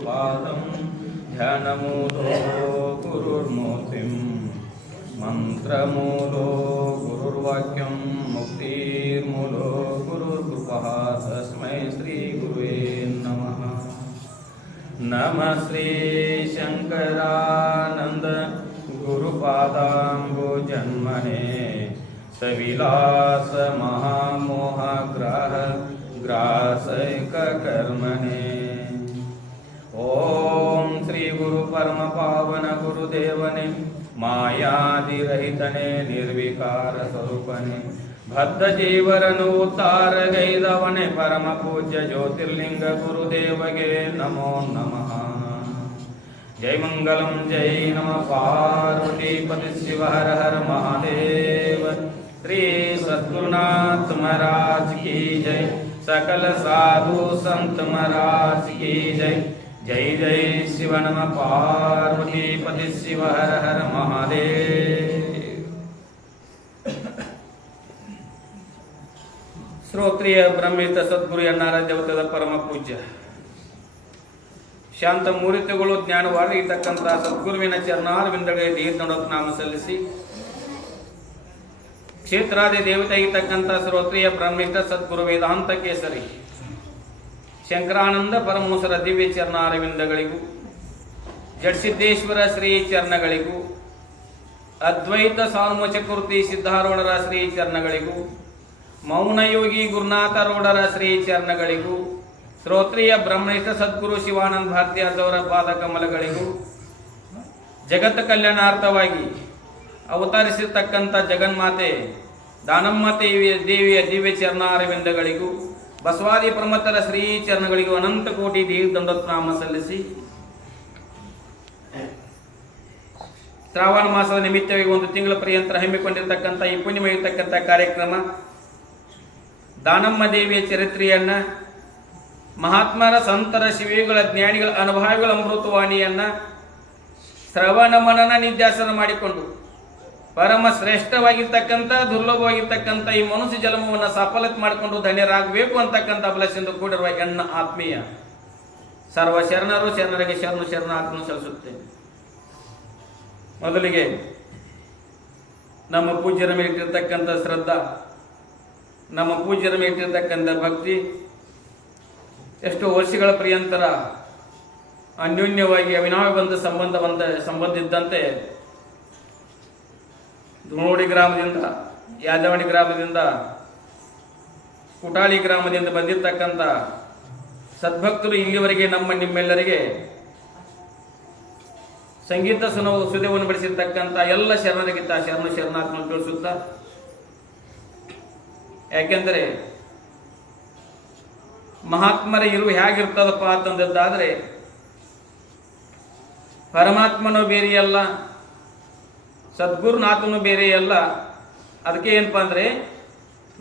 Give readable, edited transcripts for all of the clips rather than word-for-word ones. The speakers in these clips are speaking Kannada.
गुरुपादं ध्यानमूलो गुरुर्मूर्तिं मंत्रमूलो गुरुर्वाक्यं मुक्तिर्मूलो गुरुर्कृपः तस्मै श्री गुरुवे नमः। नमः श्री शंकरानंद गुरुपादाम्बुजन्मने सविलास महामोहग्राह ग्रासैककर्मणे। ओम श्री गुरु परम पावन गुरुदेवने मायादिरहितने निर्विकार स्वरूपने बद्ध जीवरनु उद्धार गैदवने परम पूज्य ज्योतिर्लिंग गुरुदेवगे नमो नमः। जय मंगलम जय नमः पार्वती पति शिव हर हर महादेव। श्री सद्गुरुनाथ महाराज की जय। सकल साधु संत महाराज की जय। जय जय शिव नमः पार्वती पति शिव हर हर महादेव। ಶ್ರೋತ್ರಿಯ ಬ್ರಹ್ಮಿತ ಸದ್ಗುರು ಎನ್ನಾರ ದೇವತದ ಪರಮ ಪೂಜ್ಯ ಶಾಂತ ಮೂರ್ತಿಗಳು ಜ್ಞಾನವಾದ ಇರತಕ್ಕಂಥ ಸದ್ಗುರುವಿನ ಚರಣಾರವಿಂದಗಳಿಗೆ ದೀರ್ಘ ನಾಮ ಸಲ್ಲಿಸಿ ಕ್ಷೇತ್ರಾದಿ ದೇವತೆ ಇರತಕ್ಕಂಥ ಶ್ರೋತ್ರಿಯ ಬ್ರಹ್ಮಿತ ಸದ್ಗುರು ವೇದಾಂತ ಕೇಸರಿ ಶಂಕರಾನಂದ ಪರಮಹಂಸರ ದಿವ್ಯ ಚರಣಾರವಿಂದಗಳಿಗೂ ಜಡಸಿದ್ದೇಶ್ವರ ಶ್ರೀ ಚರಣಗಳಿಗೂ ಅದ್ವೈತ ಸಾನ್ಮೋಚಕೃತಿ ಸಿದ್ಧಾರೂಢರ ಶ್ರೀ ಚರಣಗಳಿಗೂ ಮೌನಯೋಗಿ ಗುರುನಾಥರೂಢರ ಶ್ರೀ ಚರಣಗಳಿಗೂ ಶ್ರೋತ್ರಿಯ ಬ್ರಹ್ಮನಿಷ್ಠ ಸದ್ಗುರು ಶಿವಾನಂದ ಭಾರತೀಯರವರ ಪಾದ ಕಮಲಗಳಿಗೂ ಜಗತ್ ಕಲ್ಯಾಣಾರ್ಥವಾಗಿ ಅವತರಿಸಿರ್ತಕ್ಕಂಥ ಜಗನ್ಮಾತೆ ದಾನಮ್ಮತೆ ದೇವಿಯ ದಿವ್ಯ ಚರಣಾರವಿಂದಗಳಿಗೂ ಬಸವಾದಿ ಪ್ರಮಥರ ಶ್ರೀ ಚರಣಗಳಿಗೂ ಅನಂತ ಕೋಟಿ ದೀರ್ಘನಾಮ ಸಲ್ಲಿಸಿ ಶ್ರಾವಣ ಮಾಸದ ನಿಮಿತ್ತವಾಗಿ ಒಂದು ತಿಂಗಳ ಪರ್ಯಂತ ಹಮ್ಮಿಕೊಂಡಿರ್ತಕ್ಕಂಥ ಈ ಪುಣ್ಯಮಯಿರ್ತಕ್ಕಂಥ ಕಾರ್ಯಕ್ರಮ ದಾನಮ್ಮ ದೇವಿಯ ಚರಿತ್ರೆಯನ್ನ ಮಹಾತ್ಮರ ಸಂತರ ಶಿವಿಗಳ ಜ್ಞಾನಿಗಳ ಅನುಭವಿಗಳ ಅಮೃತವಾಣಿಯನ್ನ ಶ್ರವಣ ಮನನ ನಿಧ್ಯಾಸನ ಮಾಡಿಕೊಂಡು ಪರಮ ಶ್ರೇಷ್ಠವಾಗಿರ್ತಕ್ಕಂಥ ದುರ್ಲಭವಾಗಿರ್ತಕ್ಕಂಥ ಈ ಮನುಷ್ಯ ಜನ್ಮವನ್ನು ಸಫಲತೆ ಮಾಡಿಕೊಂಡು ಧನ್ಯರಾಗಬೇಕು ಅಂತಕ್ಕಂಥ ಅಭಿಲಾಷೆಯಿಂದ ಕೂಡಿರುವ ಎನ್ನ ಆತ್ಮೀಯ ಸರ್ವ ಶರಣರು ಶರಣರಿಗೆ ಶರಣು ಶರಣಾರ್ಥನು ಸಲ್ಲಿಸುತ್ತೇನೆ. ಮೊದಲಿಗೆ ನಮ್ಮ ಪೂಜ್ಯರ ಮೇಲೆ ಇಟ್ಟಿರ್ತಕ್ಕಂಥ ಶ್ರದ್ಧಾ, ನಮ್ಮ ಪೂಜ್ಯರ ಮೇಲೆ ಇಟ್ಟಿರ್ತಕ್ಕಂಥ ಭಕ್ತಿ ಎಷ್ಟೋ ವರ್ಷಗಳ ಪರ್ಯಂತರ ಅನ್ಯೋನ್ಯವಾಗಿ ಅವಿನಾಭ ಸಂಬಂಧ ಇದ್ದಂತೆ ಧುಣೋಡಿ ಗ್ರಾಮದಿಂದ, ಯಾದವಾಡಿ ಗ್ರಾಮದಿಂದ, ಕುಟಾಳಿ ಗ್ರಾಮದಿಂದ ಬಂದಿರತಕ್ಕಂಥ ಸದ್ಭಕ್ತರು ಇಲ್ಲಿವರೆಗೆ ನಿಮ್ಮೆಲ್ಲರಿಗೆ ಸಂಗೀತ ಸುದೇವನ್ನು ಬಡಿಸಿರ್ತಕ್ಕಂಥ ಎಲ್ಲ ಶರಣರಿಗಿಂತ ಶರಣು ಶರಣಾತ್ಮ ತಿಳಿಸುತ್ತಾ, ಯಾಕೆಂದರೆ ಮಹಾತ್ಮರ ಇರುವ ಹೇಗಿರ್ತದಪ್ಪ ಅಂತಂದದ್ದಾದ್ರೆ ಪರಮಾತ್ಮನೂ ಬೇರೆಯಲ್ಲ, ಸದ್ಗುರುನಾಥನು ಬೇರೆಯಲ್ಲ. ಅದಕ್ಕೆ ಏನಪ್ಪ ಅಂದ್ರೆ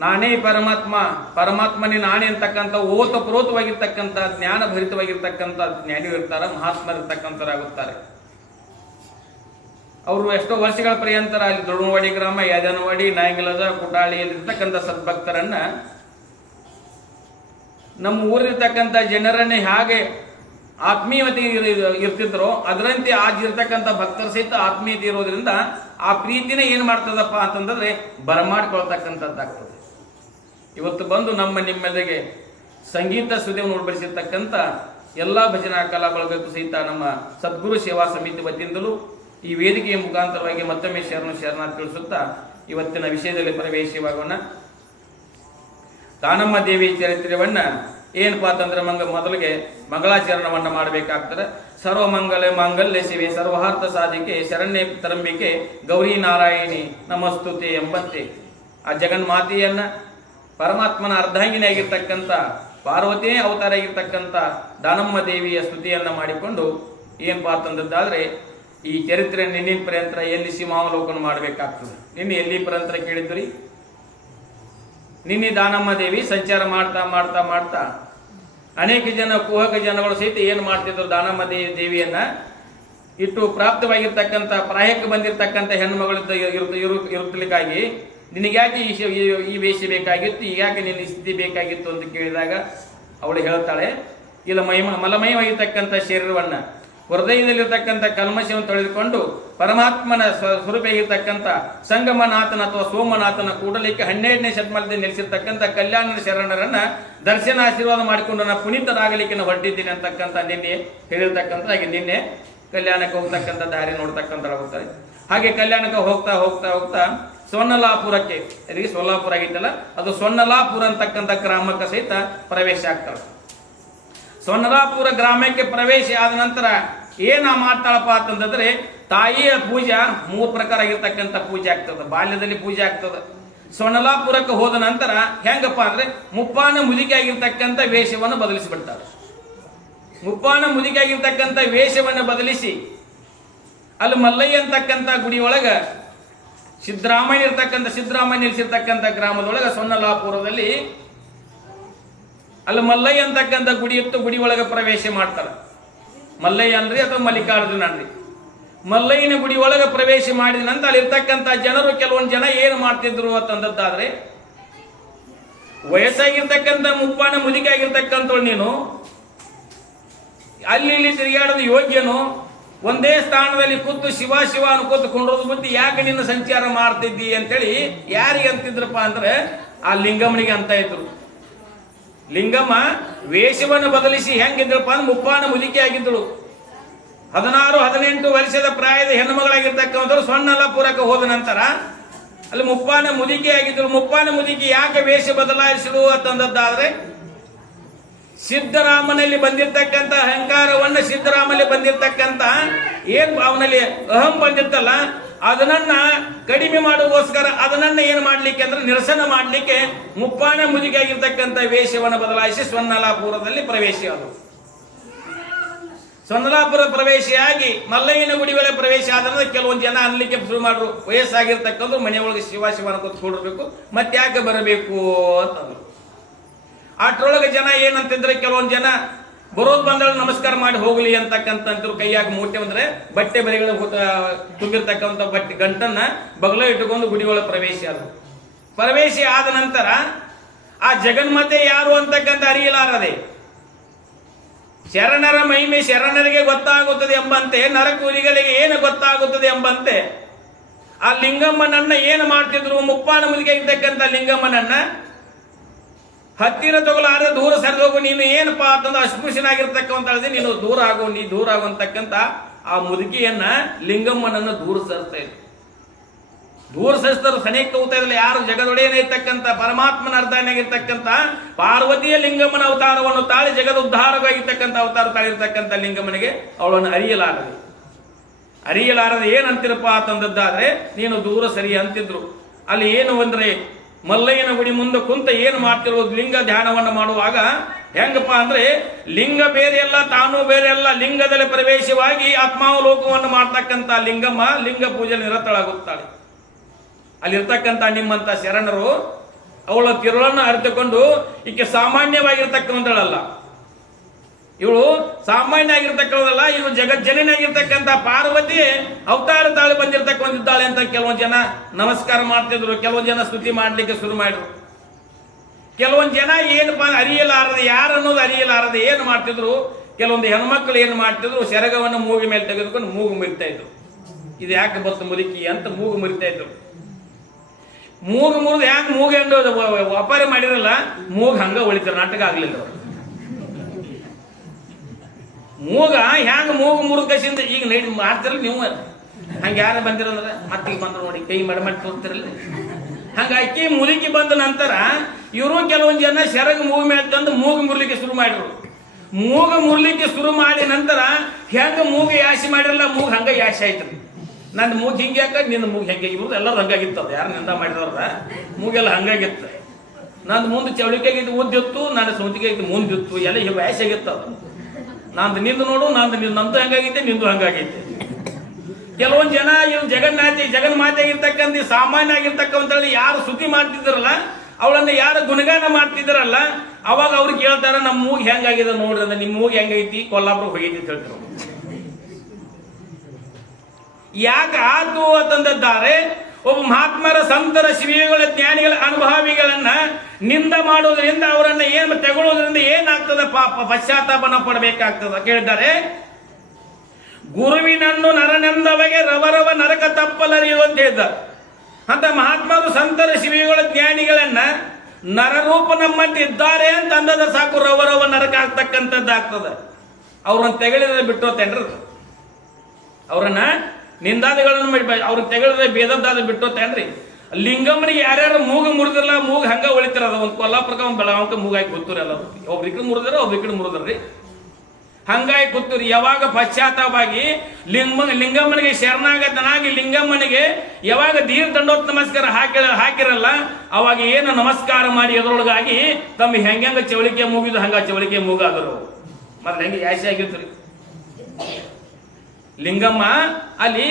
ನಾನೇ ಪರಮಾತ್ಮ, ಪರಮಾತ್ಮನೇ ನಾನೇ ಅಂತಕ್ಕಂಥ ಓತಪ್ರೋತವಾಗಿರ್ತಕ್ಕಂಥ ಜ್ಞಾನ ಭರಿತವಾಗಿರ್ತಕ್ಕಂಥ ಜ್ಞಾನಿಗಳು ಇರ್ತಾರೆ, ಮಹಾತ್ಮರಿರ್ತಕ್ಕಂಥವರಾಗುತ್ತಾರೆ. ಅವರು ಎಷ್ಟೋ ವರ್ಷಗಳ ಪರ್ಯಂತರ ಅಲ್ಲಿ ದೊಡ್ಡವಾಡಿ ಗ್ರಾಮ, ಯಾದನವಾಡಿ, ನಾಯಂಗಲದ, ಕುಟಾಳಿಯಲ್ಲಿರ್ತಕ್ಕಂಥ ಸದ್ಭಕ್ತರನ್ನ ನಮ್ಮ ಊರಿರ್ತಕ್ಕಂಥ ಜನರನ್ನೇ ಹೇಗೆ ಆತ್ಮೀಯತೆ ಇರ್ತಿದ್ರೋ ಅದರಂತೆ ಆಗಿರ್ತಕ್ಕಂಥ ಭಕ್ತರ ಸಹಿತ ಆತ್ಮೀಯತೆ ಇರೋದ್ರಿಂದ ಆ ಪ್ರೀತಿನೇ ಏನ್ ಮಾಡ್ತದಪ್ಪ ಅಂತಂದ್ರೆ ಬರಮಾಡ್ಕೊಳ್ತಕ್ಕಂಥದ್ದಾಗ್ತದೆ. ಇವತ್ತು ಬಂದು ನಿಮ್ಮೆಲ್ಲರಿಗೆ ಸಂಗೀತ ಸುದೇವನ್ನು ಉಡ್ಬಡಿಸಿರ್ತಕ್ಕಂಥ ಎಲ್ಲಾ ಭಜನಾ ಕಲಾ ಬಳಗಕ್ಕೂ ಸಹಿತ ನಮ್ಮ ಸದ್ಗುರು ಸೇವಾ ಸಮಿತಿ ವತಿಯಿಂದಲೂ ಈ ವೇದಿಕೆಯ ಮುಖಾಂತರವಾಗಿ ಮತ್ತೊಮ್ಮೆ ಶರಣಾರ್ಥಿ ತಿಳಿಸುತ್ತಾ ಇವತ್ತಿನ ವಿಷಯದಲ್ಲಿ ಪ್ರವೇಶವಾಗೋಣ. ದಾನಮ್ಮ ದೇವಿ ಚರಿತ್ರೆಯನ್ನ ಏನಪ್ಪಾ ಅಂತಂದ್ರೆ ಮೊದಲಿಗೆ ಮಂಗಳಾಚರಣವನ್ನ ಮಾಡಬೇಕಾಗ್ತದೆ. ಸರ್ವಮಂಗಲ ಮಾಂಗಲ್ಯ ಶಿವೆ ಸರ್ವಾರ್ಥ ಸಾಧಿಕೆ ಶರಣ್ಯ ತರಂಬಿಕೆ ಗೌರಿ ನಾರಾಯಣಿ ನಮಸ್ತುತೆ ಎಂಬಂತೆ ಆ ಜಗನ್ಮಾತೆಯನ್ನ ಪರಮಾತ್ಮನ ಅರ್ಧಾಂಗಿನಿ ಆಗಿರ್ತಕ್ಕಂಥ ಪಾರ್ವತಿಯೇ ಅವತಾರ ಆಗಿರ್ತಕ್ಕಂಥ ದಾನಮ್ಮ ದೇವಿಯ ಸ್ತುತಿಯನ್ನ ಮಾಡಿಕೊಂಡು ಏನಪ್ಪಾ ಅಂತಂದದ್ದಾದ್ರೆ ಈ ಚರಿತ್ರೆ ನಿನ್ನಿನ ಪರ್ಯಂತ ಎಲ್ಲಿ ಸೀಮಾವಲೋಕನ ಮಾಡಬೇಕಾಗ್ತದೆ. ನಿನ್ನೆ ಎಲ್ಲಿ ಪರ್ಯಂತ ಕೇಳಿದ್ರಿ? ನಿನ್ನೆ ದಾನಮ್ಮ ದೇವಿ ಸಂಚಾರ ಮಾಡ್ತಾ ಮಾಡ್ತಾ ಮಾಡ್ತಾ ಅನೇಕ ಜನ ಕುಹಕ ಜನಗಳು ಸಹಿತ ಏನು ಮಾಡ್ತಿದ್ರು, ದಾನಮ್ಮ ದೇವಿಯನ್ನ ಇಟ್ಟು ಪ್ರಾಪ್ತವಾಗಿರ್ತಕ್ಕಂಥ ಪ್ರಾಯಕ್ಕೆ ಬಂದಿರತಕ್ಕಂಥ ಹೆಣ್ಣುಮಗಳಿದ್ದ ಇರುತ್ತಲಿಕ್ಕಾಗಿ ನಿನಗ್ಯಾಕೆ ಈ ವೇಷ ಬೇಕಾಗಿತ್ತು, ಯಾಕೆ ನಿನ್ನ ಸ್ಥಿತಿ ಬೇಕಾಗಿತ್ತು ಅಂತ ಕೇಳಿದಾಗ ಅವಳು ಹೇಳ್ತಾಳೆ, ಇಲ್ಲ ಮಲಮಯವಾಗಿರ್ತಕ್ಕಂಥ ಶರೀರವನ್ನ ಹೃದಯದಲ್ಲಿರ್ತಕ್ಕಂಥ ಕಲ್ಮಶವನ್ನು ತೊಳೆದುಕೊಂಡು ಪರಮಾತ್ಮನ ಸ್ವರೂಪಿಯಾಗಿರ್ತಕ್ಕಂಥ ಸಂಗಮನಾಥನ ಅಥವಾ ಸೋಮನಾಥನ ಕೂಡಲಿಕ್ಕೆ 12ನೇ ಶತಮಾನದಲ್ಲಿ ನೆಲೆಸಿರ್ತಕ್ಕಂಥ ಕಲ್ಯಾಣ ಶರಣರನ್ನ ದರ್ಶನ ಆಶೀರ್ವಾದ ಮಾಡಿಕೊಂಡು ನಾನು ಪುನೀತರಾಗಲಿಕ್ಕೆ ನಾನು ಹೊರಟಿದ್ದೀನಿ ಅಂತಕ್ಕಂಥ ನಿನ್ನೆ ಹೇಳಿರ್ತಕ್ಕಂಥ ಹಾಗೆ ನಿನ್ನೆ ಕಲ್ಯಾಣಕ್ಕೆ ಹೋಗ್ತಕ್ಕಂಥ ದಾರಿ ನೋಡ್ತಕ್ಕಂಥ ಹೋಗ್ತಾರೆ. ಹಾಗೆ ಕಲ್ಯಾಣಕ್ಕೆ ಹೋಗ್ತಾ ಹೋಗ್ತಾ ಹೋಗ್ತಾ ಸೊನ್ನಲಾಪುರಕ್ಕೆ, ಇದಕ್ಕೆ ಸೊಲ್ಲಾಪುರ ಆಗಿತ್ತಲ್ಲ, ಅದು ಸೊನ್ನಲಾಪುರ ಅಂತಕ್ಕಂಥ ಗ್ರಾಮಕ್ಕೆ ಸಹಿತ ಪ್ರವೇಶ ಆಗ್ತಾರೆ. ಸೊನ್ನಲಾಪುರ ಗ್ರಾಮಕ್ಕೆ ಪ್ರವೇಶ ಆದ ನಂತರ ಏನ ಮಾಡ್ತಾಳಪ್ಪ ಅಂತಂದ್ರೆ, ತಾಯಿಯ ಪೂಜಾ 3 ಪ್ರಕಾರ ಆಗಿರ್ತಕ್ಕಂಥ ಪೂಜೆ ಆಗ್ತದೆ. ಬಾಲ್ಯದಲ್ಲಿ ಪೂಜೆ ಆಗ್ತದೆ. ಸೊನ್ನಲಾಪುರಕ್ಕೆ ಹೋದ ನಂತರ ಹೆಂಗಪ್ಪ ಅಂದ್ರೆ ಮುಪ್ಪಾನ ಮುದುಕಿ ಆಗಿರ್ತಕ್ಕಂಥ ವೇಷವನ್ನು ಬದಲಿಸಿಬಿಡ್ತಾರೆ. ಮುಪ್ಪಾನ ಮುದುಕಿ ಆಗಿರ್ತಕ್ಕಂಥ ವೇಷವನ್ನು ಬದಲಿಸಿ ಅಲ್ಲಿ ಮಲ್ಲಯ್ಯ ಅಂತಕ್ಕಂಥ ಗುಡಿ ಒಳಗ ಸಿದ್ದರಾಮಯ್ಯ ನಿಲ್ಲಿಸಿರ್ತಕ್ಕಂಥ ಗ್ರಾಮದೊಳಗ ಸೊನ್ನಲಾಪುರದಲ್ಲಿ ಅಲ್ಲಿ ಮಲ್ಲಯ್ಯ ಅಂತಕ್ಕಂಥ ಗುಡಿ ಇತ್ತು. ಗುಡಿ ಒಳಗೆ ಪ್ರವೇಶ ಮಾಡ್ತಾರೆ. ಮಲ್ಲಯ್ಯ ಅನ್ರಿ ಅಥವಾ ಮಲ್ಲಿಕಾರ್ಜುನ ಅನ್ರಿ. ಮಲ್ಲಯ್ಯನ ಗುಡಿ ಒಳಗೆ ಪ್ರವೇಶ ಮಾಡಿದ ನಂತರ ಅಲ್ಲಿರ್ತಕ್ಕಂಥ ಜನರು ಕೆಲವೊಂದು ಜನ ಏನು ಮಾಡ್ತಿದ್ರು ಅಂತಂದದ್ದಾದ್ರೆ, ವಯಸ್ಸಾಗಿರ್ತಕ್ಕಂಥ ಮುಪ್ಪಾನ ಮುದುಕಿ ಆಗಿರ್ತಕ್ಕಂಥವ್ಳು ನೀನು ಅಲ್ಲಿ ಇಲ್ಲಿ ತಿರುಗಾಡೋದು ಯೋಗ್ಯನು, ಒಂದೇ ಸ್ಥಾನದಲ್ಲಿ ಕೂತು ಶಿವ ಶಿವ ಅನ್ಕೋತ ಕೊಂಡ್ರೋದು ಬಿಟ್ಟು ಯಾಕೆ ನಿನ್ನ ಸಂಚಾರ ಮಾಡ್ತಿದ್ದಿ ಅಂತೇಳಿ ಯಾರಿಗೆ ಅಂತಿದ್ರಪ್ಪ ಅಂದ್ರೆ ಆ ಲಿಂಗಮ್ಮನಿಗೆ ಅಂತ ಇದ್ರು. ಲಿಂಗಮ್ಮ ವೇಷವನ್ನು ಬದಲಿಸಿ ಹೆಂಗಿದ್ರಪ್ಪ ಅಂದ್ರೆ ಮುಪ್ಪಾನ ಮುದುಕಿ ಆಗಿದ್ದಳು. 16-18 ವರ್ಷದ ಪ್ರಾಯದ ಹೆಣ್ಣು ಮಗಳಾಗಿರ್ತಕ್ಕಂಥವ್ರು ಸೊನ್ನಲಾಪುರಕ್ಕೆ ಹೋದ ನಂತರ ಅಲ್ಲಿ ಮುಪ್ಪಾನ ಮುದುಕಿ ಆಗಿದ್ದಳು. ಮುಪ್ಪಾನ ಮುದುಕಿ ಯಾಕೆ ವೇಷ ಬದಲಾಯಿಸಲು ಅಂತಂದದ್ದಾದ್ರೆ, ಸಿದ್ದರಾಮನಲ್ಲಿ ಬಂದಿರ್ತಕ್ಕಂಥ ಅಹಂಕಾರವನ್ನು, ಸಿದ್ದರಾಮಲ್ಲಿ ಬಂದಿರ್ತಕ್ಕಂಥ ಏನ್ ಅವನಲ್ಲಿ ಅಹಂ ಬಂದಿರ್ತಲ್ಲ ಅದನ್ನ ಕಡಿಮೆ ಮಾಡುವಗೋಸ್ಕರ ಅದನ್ನ ಏನ್ ಮಾಡ್ಲಿಕ್ಕೆ ಅಂದ್ರೆ ನಿರಸನ ಮಾಡ್ಲಿಕ್ಕೆ ಮುಪ್ಪಾನ ಮುದುಕಿ ಆಗಿರ್ತಕ್ಕಂಥ ವೇಷವನ್ನು ಬದಲಾಯಿಸಿ ಸೊನ್ನಲಾಪುರದಲ್ಲಿ ಪ್ರವೇಶ ಆದರು. ಸೊನ್ನಲಾಪುರ ಪ್ರವೇಶಿಯಾಗಿ ಮಲ್ಲಯ್ಯನ ಗುಡಿ ಒಳಗೆ ಪ್ರವೇಶ ಆದ್ರೆ ಕೆಲವೊಂದು ಜನ ಅನ್ಲಿಕ್ಕೆ ಶುರು ಮಾಡ್ರು, ವಯಸ್ಸಾಗಿರ್ತಕ್ಕಂಥ ಮನೆಯೊಳಗೆ ಶಿವ ಶಿವನ ಕೂತ್ಕೊಡ್ಬೇಕು, ಮತ್ತೆ ಯಾಕೆ ಬರಬೇಕು ಅಂತಂದ್ರು. ಅಷ್ಟ್ರೊಳಗೆ ಜನ ಏನಂತಿದ್ರೆ, ಕೆಲವೊಂದು ಜನ ಬರೋದ್ ಬಂದಳು ನಮಸ್ಕಾರ ಮಾಡಿ ಹೋಗ್ಲಿ ಅಂತಕ್ಕಂಥವ್ರು ಕೈಯಾಗ ಮೂಟೆ ಅಂದ್ರೆ ಬಟ್ಟೆ ಬರಿಗಳ ತುಂಬಿರ್ತಕ್ಕಂಥ ಬಟ್ಟೆ ಗಂಟನ್ನ ಬಗಲ ಇಟ್ಟುಕೊಂಡು ಗುಡಿ ಒಳಗೆ ಪ್ರವೇಶ ಆದ ನಂತರ ಆ ಜಗನ್ಮಾತೆ ಯಾರು ಅಂತಕ್ಕಂಥ ಅರಿಯಲಾರದೆ, ಶರಣರ ಮಹಿಮೆ ಶರಣರಿಗೆ ಗೊತ್ತಾಗುತ್ತದೆ ಎಂಬಂತೆ, ನರಕೂರಿಗಳಿಗೆ ಏನು ಗೊತ್ತಾಗುತ್ತದೆ ಎಂಬಂತೆ ಆ ಲಿಂಗಮ್ಮನನ್ನ ಏನು ಮಾಡ್ತಿದ್ರು, ಮುಪ್ಪಾನ ಮುದುಕಿ ಇರ್ತಕ್ಕಂಥ ಲಿಂಗಮ್ಮನನ್ನ ಹತ್ತಿರ ತಗೊಲಾರೆ ದೂರ ಸರಿದೋಗು, ನೀನು ಏನಪ್ಪಾ ಅಂತಂದ್ರೆ ಅಸ್ಪೃಶ್ಯನಾಗಿರ್ತಕ್ಕಂಥ ನೀನು ದೂರ ಆಗು ಅಂತಕ್ಕಂಥ ಆ ಮುದುಕಿಯನ್ನ ಲಿಂಗಮ್ಮನನ್ನ ದೂರ ಸರಿಸ್ತಾ ಇದ್ರು. ದೂರ ಸರಿಸ್ತಾರೆ, ಸನೇಕ ಹೋಗ್ತಾ ಇದ್ರಲ್ಲ. ಯಾರು ಜಗದೊಡೆಯನೇ ಇರ್ತಕ್ಕಂಥ ಪರಮಾತ್ಮನ ಅರ್ಧಾನಾಗಿರ್ತಕ್ಕಂಥ ಪಾರ್ವತಿಯ ಲಿಂಗಮ್ಮನ ಅವತಾರವನ್ನು ತಾಳಿ ಜಗದುದ್ಧಾರವಾಗಿರ್ತಕ್ಕಂಥ ಅವತಾರ ತಾಳಿರ್ತಕ್ಕಂಥ ಲಿಂಗಮ್ಮನಿಗೆ ಅವಳನ್ನು ಅರಿಯಲಾರದೆ ಏನಂತಿರಪ್ಪ ಅಂತಂದದ್ದಾದ್ರೆ ನೀನು ದೂರ ಸರಿ ಅಂತಿದ್ರು. ಅಲ್ಲಿ ಏನು ಅಂದ್ರೆ ಮಲ್ಲಯ್ಯನ ಗುಡಿ ಮುಂದೆ ಕುಂತ ಏನು ಮಾಡ್ತಿರೋದು, ಲಿಂಗ ಧ್ಯಾನವನ್ನು ಮಾಡುವಾಗ ಹೆಂಗಪ್ಪ ಅಂದ್ರೆ ಲಿಂಗ ಬೇರೆ ಅಲ್ಲ, ತಾನು ಬೇರೆ ಅಲ್ಲ, ಲಿಂಗದಲ್ಲಿ ಪ್ರವೇಶವಾಗಿ ಆತ್ಮಾವಲೋಕವನ್ನು ಮಾಡ್ತಕ್ಕಂಥ ಲಿಂಗಮ್ಮ ಲಿಂಗ ಪೂಜೆ ನಿರತಳಾಗುತ್ತಾಳೆ. ಅಲ್ಲಿರ್ತಕ್ಕಂಥ ನಿಮ್ಮಂತ ಶರಣರು ಅವಳ ತಿರುಳನ್ನು ಅರಿತುಕೊಂಡು ಈಕೆ ಸಾಮಾನ್ಯವಾಗಿರ್ತಕ್ಕಂಥಳಲ್ಲ, ಇವಳು ಸಾಮಾನ್ಯ ಆಗಿರ್ತಕ್ಕಂಥಲ್ಲ, ಇವಳು ಜಗಜ್ಜನನಾಗಿರ್ತಕ್ಕಂಥ ಪಾರ್ವತಿ ಅವತಾರ ತಾಳಿ ಬಂದಿರ್ತಕ್ಕಂಥಿದ್ದಾಳೆ ಅಂತ ಕೆಲವೊಂದು ಜನ ನಮಸ್ಕಾರ ಮಾಡ್ತಿದ್ರು. ಕೆಲವೊಂದು ಜನ ಸ್ತುತಿ ಮಾಡ್ಲಿಕ್ಕೆ ಶುರು ಮಾಡಿದ್ರು. ಕೆಲವೊಂದು ಜನ ಏನಪ್ಪಾ ಅರಿಯಲಾರದೆ, ಯಾರನ್ನೋದು ಅರಿಯಲಾರದೆ ಏನು ಮಾಡ್ತಿದ್ರು, ಕೆಲವೊಂದು ಹೆಣ್ಮಕ್ಳು ಏನು ಮಾಡ್ತಿದ್ರು, ಸೆರಗವನ್ನು ಮೂಗಿ ಮೇಲೆ ತೆಗೆದುಕೊಂಡು ಮೂಗು ಮುರಿತಾ ಇದ್ರು. ಇದು ಯಾಕೆ ಬತ್ತು ಮುದುಕಿ ಅಂತ ಮೂಗು ಮುರಿತಾ ಇದ್ರು. ಮೂಗು ಮುರಿದು ಯಾಕೆ ಮೂಗು ಎಂದು ವ್ಯಾಪಾರ ಮಾಡಿರಲ್ಲ, ಮೂಗು ಹಂಗ ಉಳಿತಾರೆ, ನಾಟಕ ಆಗ್ಲಿಲ್ಲ ಅವರು. ಮೂಗ ಹ್ಯಾಂಗ ಮೂಗು ಮುರುಗಸಿಂದ ಈಗ ಮಾಡ್ತಿರಲ್ಲ ನೀವು, ಹಂಗ ಯಾರ ಬಂದಿರಂದ್ರೆ ಮತ್ತಿಗೆ ಬಂದ್ರು ನೋಡಿ, ಕೈ ಮಾಡಿ ತೋರ್ತಿರಲ್ಲ. ಹಂಗ ಅಕ್ಕಿ ಮುದುಕಿ ಬಂದ ನಂತರ ಇವರು ಕೆಲವೊಂದು ಜನ ಸೆರಗ ಮೂಗು ಮೇಲೆ ತಂದು ಮೂಗು ಮುರ್ಲಿಕ್ಕೆ ಶುರು ಮಾಡಿದ್ರು. ಮೂಗು ಮುರ್ಲಿಕ್ಕೆ ಶುರು ಮಾಡಿ ನಂತರ ಹೆಂಗ ಮೂಗು ಯಾಸಿ ಮಾಡಿರಲ್ಲ, ಮೂಗು ಹಂಗ ಯಾಸಿ ಆಯ್ತು. ನನ್ನ ಮೂಗು ಹಿಂಗೆ ಯಾಕ, ನಿನ್ನ ಮೂಗು ಹೆಂಗೆ, ಇವ್ರದ್ದು ಎಲ್ಲರೂ ಹಂಗಾಗಿತ್ತದ, ಯಾರು ನಿಂದ ಮಾಡಿದವ್ರ ಮೂಗೆಲ್ಲ ಹಂಗಾಗಿತ್ತು. ನಂದು ಮುಂದೆ ಚೌಳಿಕಾಗಿತ್ತು ಉದ್ದಿತ್ತು, ನನ್ನ ಸೌತಿಗೆ ಮುಂದಿತ್ತು, ಎಲ್ಲ ವ್ಯಾಸಿ ಆಗಿತ್ತದ. ನಂದು ನಿಂದು ನೋಡು, ನಂದು ಹಂಗಾಗೈತೆ, ನಿಂದು ಹಂಗಾಗೈತೆ. ಕೆಲವೊಂದು ಜನ ಇವ್ ಜಗನ್ಮಾತೆ ಆಗಿರ್ತಕ್ಕಂಥ ಸಾಮಾನ್ಯ ಆಗಿರ್ತಕ್ಕಂಥ ಯಾರು ಸ್ತುತಿ ಮಾಡ್ತಿದ್ರಲ್ಲ, ಅವಳನ್ನ ಯಾರು ಗುಣಗಾನ ಮಾಡ್ತಿದ್ರಲ್ಲ, ಅವಾಗ ಅವ್ರು ಕೇಳ್ತಾರ ನಮ್ಮ ಮೂಗು ಹೆಂಗಾಗಿದೆ ನೋಡ್ರಿ ಅಂದ್ರೆ, ನಿಮ್ಮ ಮೂಗು ಹೆಂಗೈತಿ, ಕೊಲ್ಲಾಪುರ ಹೋಗೈತಿ ಅಂತ ಹೇಳ್ತಾರೆ. ಯಾಕೆ ಆತು ಅಂತಂದಿದ್ದಾರೆ, ಒಬ್ಬ ಮಹಾತ್ಮರ ಸಂತರ ಶ್ರೀಗಳ ಜ್ಞಾನಿಗಳ ಅನುಭವಿಗಳನ್ನ ನಿಂದ ಮಾಡೋದ್ರಿಂದ ಅವರನ್ನ ಏನು ತಗೊಳ್ಳೋದ್ರಿಂದ ಏನಾಗ್ತದ? ಪಾಪ ಪಶ್ಚಾತ್ತಾಪನ ಪಡಬೇಕಾಗ್ತದ. ಕೇಳಿದ್ದಾರೆ, ಗುರುವಿನನ್ನು ನರನೆಂದವಗೆ ರವರವ ನರಕ ತಪ್ಪಲರಿಯುವ ಅಂತ ಹೇಳಿದ್ದಾರೆ. ಅಂತ ಮಹಾತ್ಮರು ಸಂತರ ಶ್ರೀಗಳ ಜ್ಞಾನಿಗಳನ್ನ ನರರೂಪ ನಮ್ಮಂತೆ ಇದ್ದಾರೆ ಅಂತ ಅಂದದ ಸಾಕು, ರವರವ ನರಕ ಆಗ್ತಕ್ಕಂಥದ್ದಾಗ್ತದ. ಅವ್ರನ್ನ ತೆಗಳಿದ್ರೆ ಬಿಟ್ಟೋತೇನ್ರಿ? ಅವ್ರನ್ನ ನಿಂದಾದಿಗಳನ್ನು ಅವ್ರನ್ನ ತೆಗಳಿದ್ರೆ ಬೇದದ್ದಾದ ಬಿಟ್ಟೋತೇನ್ರಿ? ಲಿಂಗಮ್ಮನಿಗೆ ಯಾರ್ಯಾರು ಮೂಗು ಮುರಿದಿರಲ್ಲ, ಮೂಗು ಹಂಗ ಉಳಿತಿರದ. ಒಂದು ಕೊಲ್ಲಾಪುರಕ್ಕೆ ಒಂದು ಬೆಳಗಾವಕ್ಕೆ ಮೂಗಾಗಿ ಗೊತ್ತಿರಲ್ಲ. ಒಬ್ರಿಕಡೆ ಮುರಿದ್ರ, ಒಬ್ರಿಕಡೆ ಮುರಿದ್ರಿ, ಹಂಗಾಗಿ ಕೂತೂರಿ. ಯಾವಾಗ ಪಶ್ಚಾತ್ತಾಪವಾಗಿ ಲಿಂಗಮ್ಮನಿಗೆ ಶರಣಾಗತನಾಗಿ ಲಿಂಗಮ್ಮನಿಗೆ ಯಾವಾಗ ದೀರ್ ದಂಡೋತ್ ನಮಸ್ಕಾರ ಹಾಕಿರಲ್ಲ, ಅವಾಗ ಏನು ನಮಸ್ಕಾರ ಮಾಡಿ ಅದರೊಳಗಾಗಿ ತಮ್ಮ ಹೆಂಗ ಚವಳಿಕೆ ಮೂಗಿದು ಹಂಗ ಚವಳಿಕೆ ಮೂಗಾದರು. ಮತ್ತೆ ಹೆಂಗೆ ಯಾಸಿ ಆಗಿರ್ತೀರಿ. ಲಿಂಗಮ್ಮ ಅಲ್ಲಿ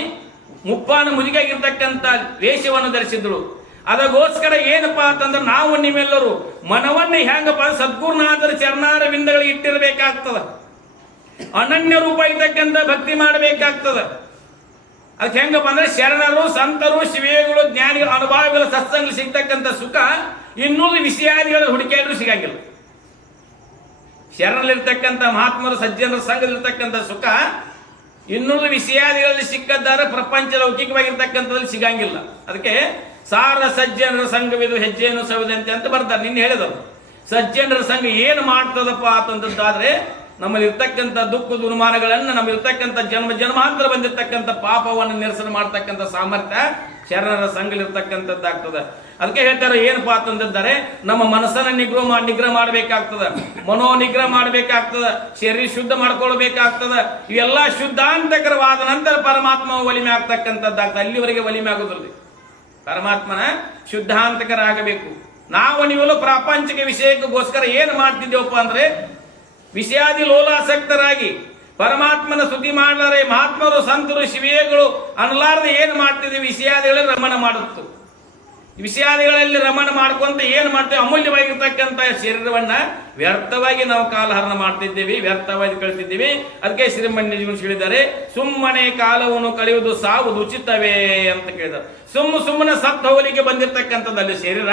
ಮುಪ್ಪಾನ ಮುದಿಗಾಗಿರ್ತಕ್ಕಂಥ ವೇಷವನ್ನು ಧರಿಸಿದ್ರು. ಅದಕ್ಕೋಸ್ಕರ ಏನಪ್ಪಾ ಅಂತಂದ್ರೆ ನಾವು ನೀವೆಲ್ಲರೂ ಮನವನ್ನೇ ಹೆಂಗಪ್ಪ ಸದ್ಗುರುನಾಥರ ಚರಣಾರ ವಿಂದಗಳಿಗೆ ಇಟ್ಟಿರಬೇಕಾಗ್ತದ. ಅನನ್ಯ ರೂಪ ಇರ್ತಕ್ಕಂಥ ಭಕ್ತಿ ಮಾಡಬೇಕಾಗ್ತದ. ಅದಕ್ಕೆ ಹೆಂಗಪ್ಪ ಅಂದ್ರೆ ಶರಣರು, ಸಂತರು, ಶಿವೇಗಳು, ಜ್ಞಾನಿಗಳು, ಅನುಭವಿಗಳ ಸತ್ಸಂಗ ಸಿಗ್ತಕ್ಕಂಥ ಸುಖ ಇನ್ನೂರು ವಿಷಯಾದಿಗಳ ಹುಡುಕಿಯಾದ್ರೂ ಸಿಗಂಗಿಲ್ಲ. ಶರಣಲ್ಲಿರ್ತಕ್ಕಂಥ ಮಹಾತ್ಮರು ಸಜ್ಜನರ ಸಂಘದಲ್ಲಿರ್ತಕ್ಕಂಥ ಸುಖ ಇನ್ನೂರು ವಿಷಯಾದಿಗಳಲ್ಲಿ ಸಿಕ್ಕದ್ದಾರೆ, ಪ್ರಪಂಚ ಲೌಕಿಕವಾಗಿರ್ತಕ್ಕಂಥದ್ರಲ್ಲಿ ಸಿಗಂಗಿಲ್ಲ. ಅದಕ್ಕೆ ಸಾರ ಸಜ್ಜನರ ಸಂಘವಿದು ಹೆಜ್ಜೆಯನ್ನು ಸವಿದಂತೆ ಅಂತ ಬರ್ತಾರೆ. ನಿನ್ನೆ ಹೇಳಿದರು, ಸಜ್ಜನರ ಸಂಘ ಏನು ಮಾಡ್ತದಪ್ಪ ಅಂತಂದಾದ್ರೆ ನಮ್ಮಲ್ಲಿ ಇರ್ತಕ್ಕಂಥ ದುಃಖ ದುರ್ಮಾನಗಳನ್ನು, ನಮ್ಮಲ್ಲಿರ್ತಕ್ಕಂಥ ಜನ್ಮಾಂತರ ಬಂದಿರ್ತಕ್ಕಂಥ ಪಾಪವನ್ನು ನಿರಸನ ಮಾಡ್ತಕ್ಕಂಥ ಸಾಮರ್ಥ್ಯ ಶರಣರ ಸಂಘಲಿರ್ತಕ್ಕಂಥದ್ದಾಗ್ತದೆ. ಅದಕ್ಕೆ ಹೇಳ್ತಾರೆ ಏನಪ್ಪಾ ಅಂತಂದಿದ್ದಾರೆ, ನಮ್ಮ ಮನಸ್ಸನ್ನ ನಿಗ್ರಹ ಮಾಡಬೇಕಾಗ್ತದ, ಮನೋ ನಿಗ್ರಹ ಮಾಡಬೇಕಾಗ್ತದ, ಶರೀರ ಶುದ್ಧ ಮಾಡ್ಕೊಳ್ಬೇಕಾಗ್ತದ. ಇವೆಲ್ಲ ಶುದ್ಧಾಂತಕರವಾದ ನಂತರ ಪರಮಾತ್ಮ ಒಲಿಮೆ ಆಗ್ತಕ್ಕಂಥದ್ದಾಗ್ತದೆ. ಅಲ್ಲಿವರೆಗೆ ಒಲಿಮೆ ಆಗೋದ್ರಲ್ಲಿ ಪರಮಾತ್ಮನ ಶುದ್ಧಾಂತಕರಾಗಬೇಕು. ನಾವು ನೀವೆಲ್ಲ ಪ್ರಾಪಂಚಿಕ ವಿಷಯಕ್ಕೋಸ್ಕರ ಏನು ಮಾಡ್ತಿದ್ದೇವಪ್ಪ ಅಂದ್ರೆ ವಿಷಯಾದಿ ಲೋಲಾಸಕ್ತರಾಗಿ ಪರಮಾತ್ಮನ ಸ್ತುತಿ ಮಾಡಲಾರೆ ಮಹಾತ್ಮರು ಸಂತರು ಶಿವಿಯಗಳು ಅನ್ಲಾರದೆ ಏನು ಮಾಡ್ತಿದ್ದೀವಿ? ವಿಷಯಾದಿಗಳಲ್ಲಿ ರಮಣ ಮಾಡುತ್ತು. ವಿಷಯಾದಿಗಳಲ್ಲಿ ರಮಣ ಮಾಡ್ಕೊಂತ ಏನು ಮಾಡ್ತೇವೆ? ಅಮೂಲ್ಯವಾಗಿರ್ತಕ್ಕಂಥ ಶರೀರವನ್ನ ವ್ಯರ್ಥವಾಗಿ ನಾವು ಕಾಲಹರಣ ಮಾಡ್ತಿದ್ದೀವಿ, ವ್ಯರ್ಥವಾಗಿ ಕಳಿತಿದ್ದೀವಿ. ಅದಕ್ಕೆ ಶ್ರೀಮನ್ಯ ಹೇಳಿದ್ದಾರೆ, ಸುಮ್ಮನೆ ಕಾಲವನ್ನು ಕಳೆಯುವುದು ಸಾವುದು ಉಚಿತವೇ ಅಂತ ಕೇಳಿದ್ದಾರೆ. ಸುಮ್ಮನೆ ಸತ್ತು ಹೋಗಲಿಕ್ಕೆ ಬಂದಿರತಕ್ಕಂಥದ್ದಲ್ಲಿ ಶರೀರ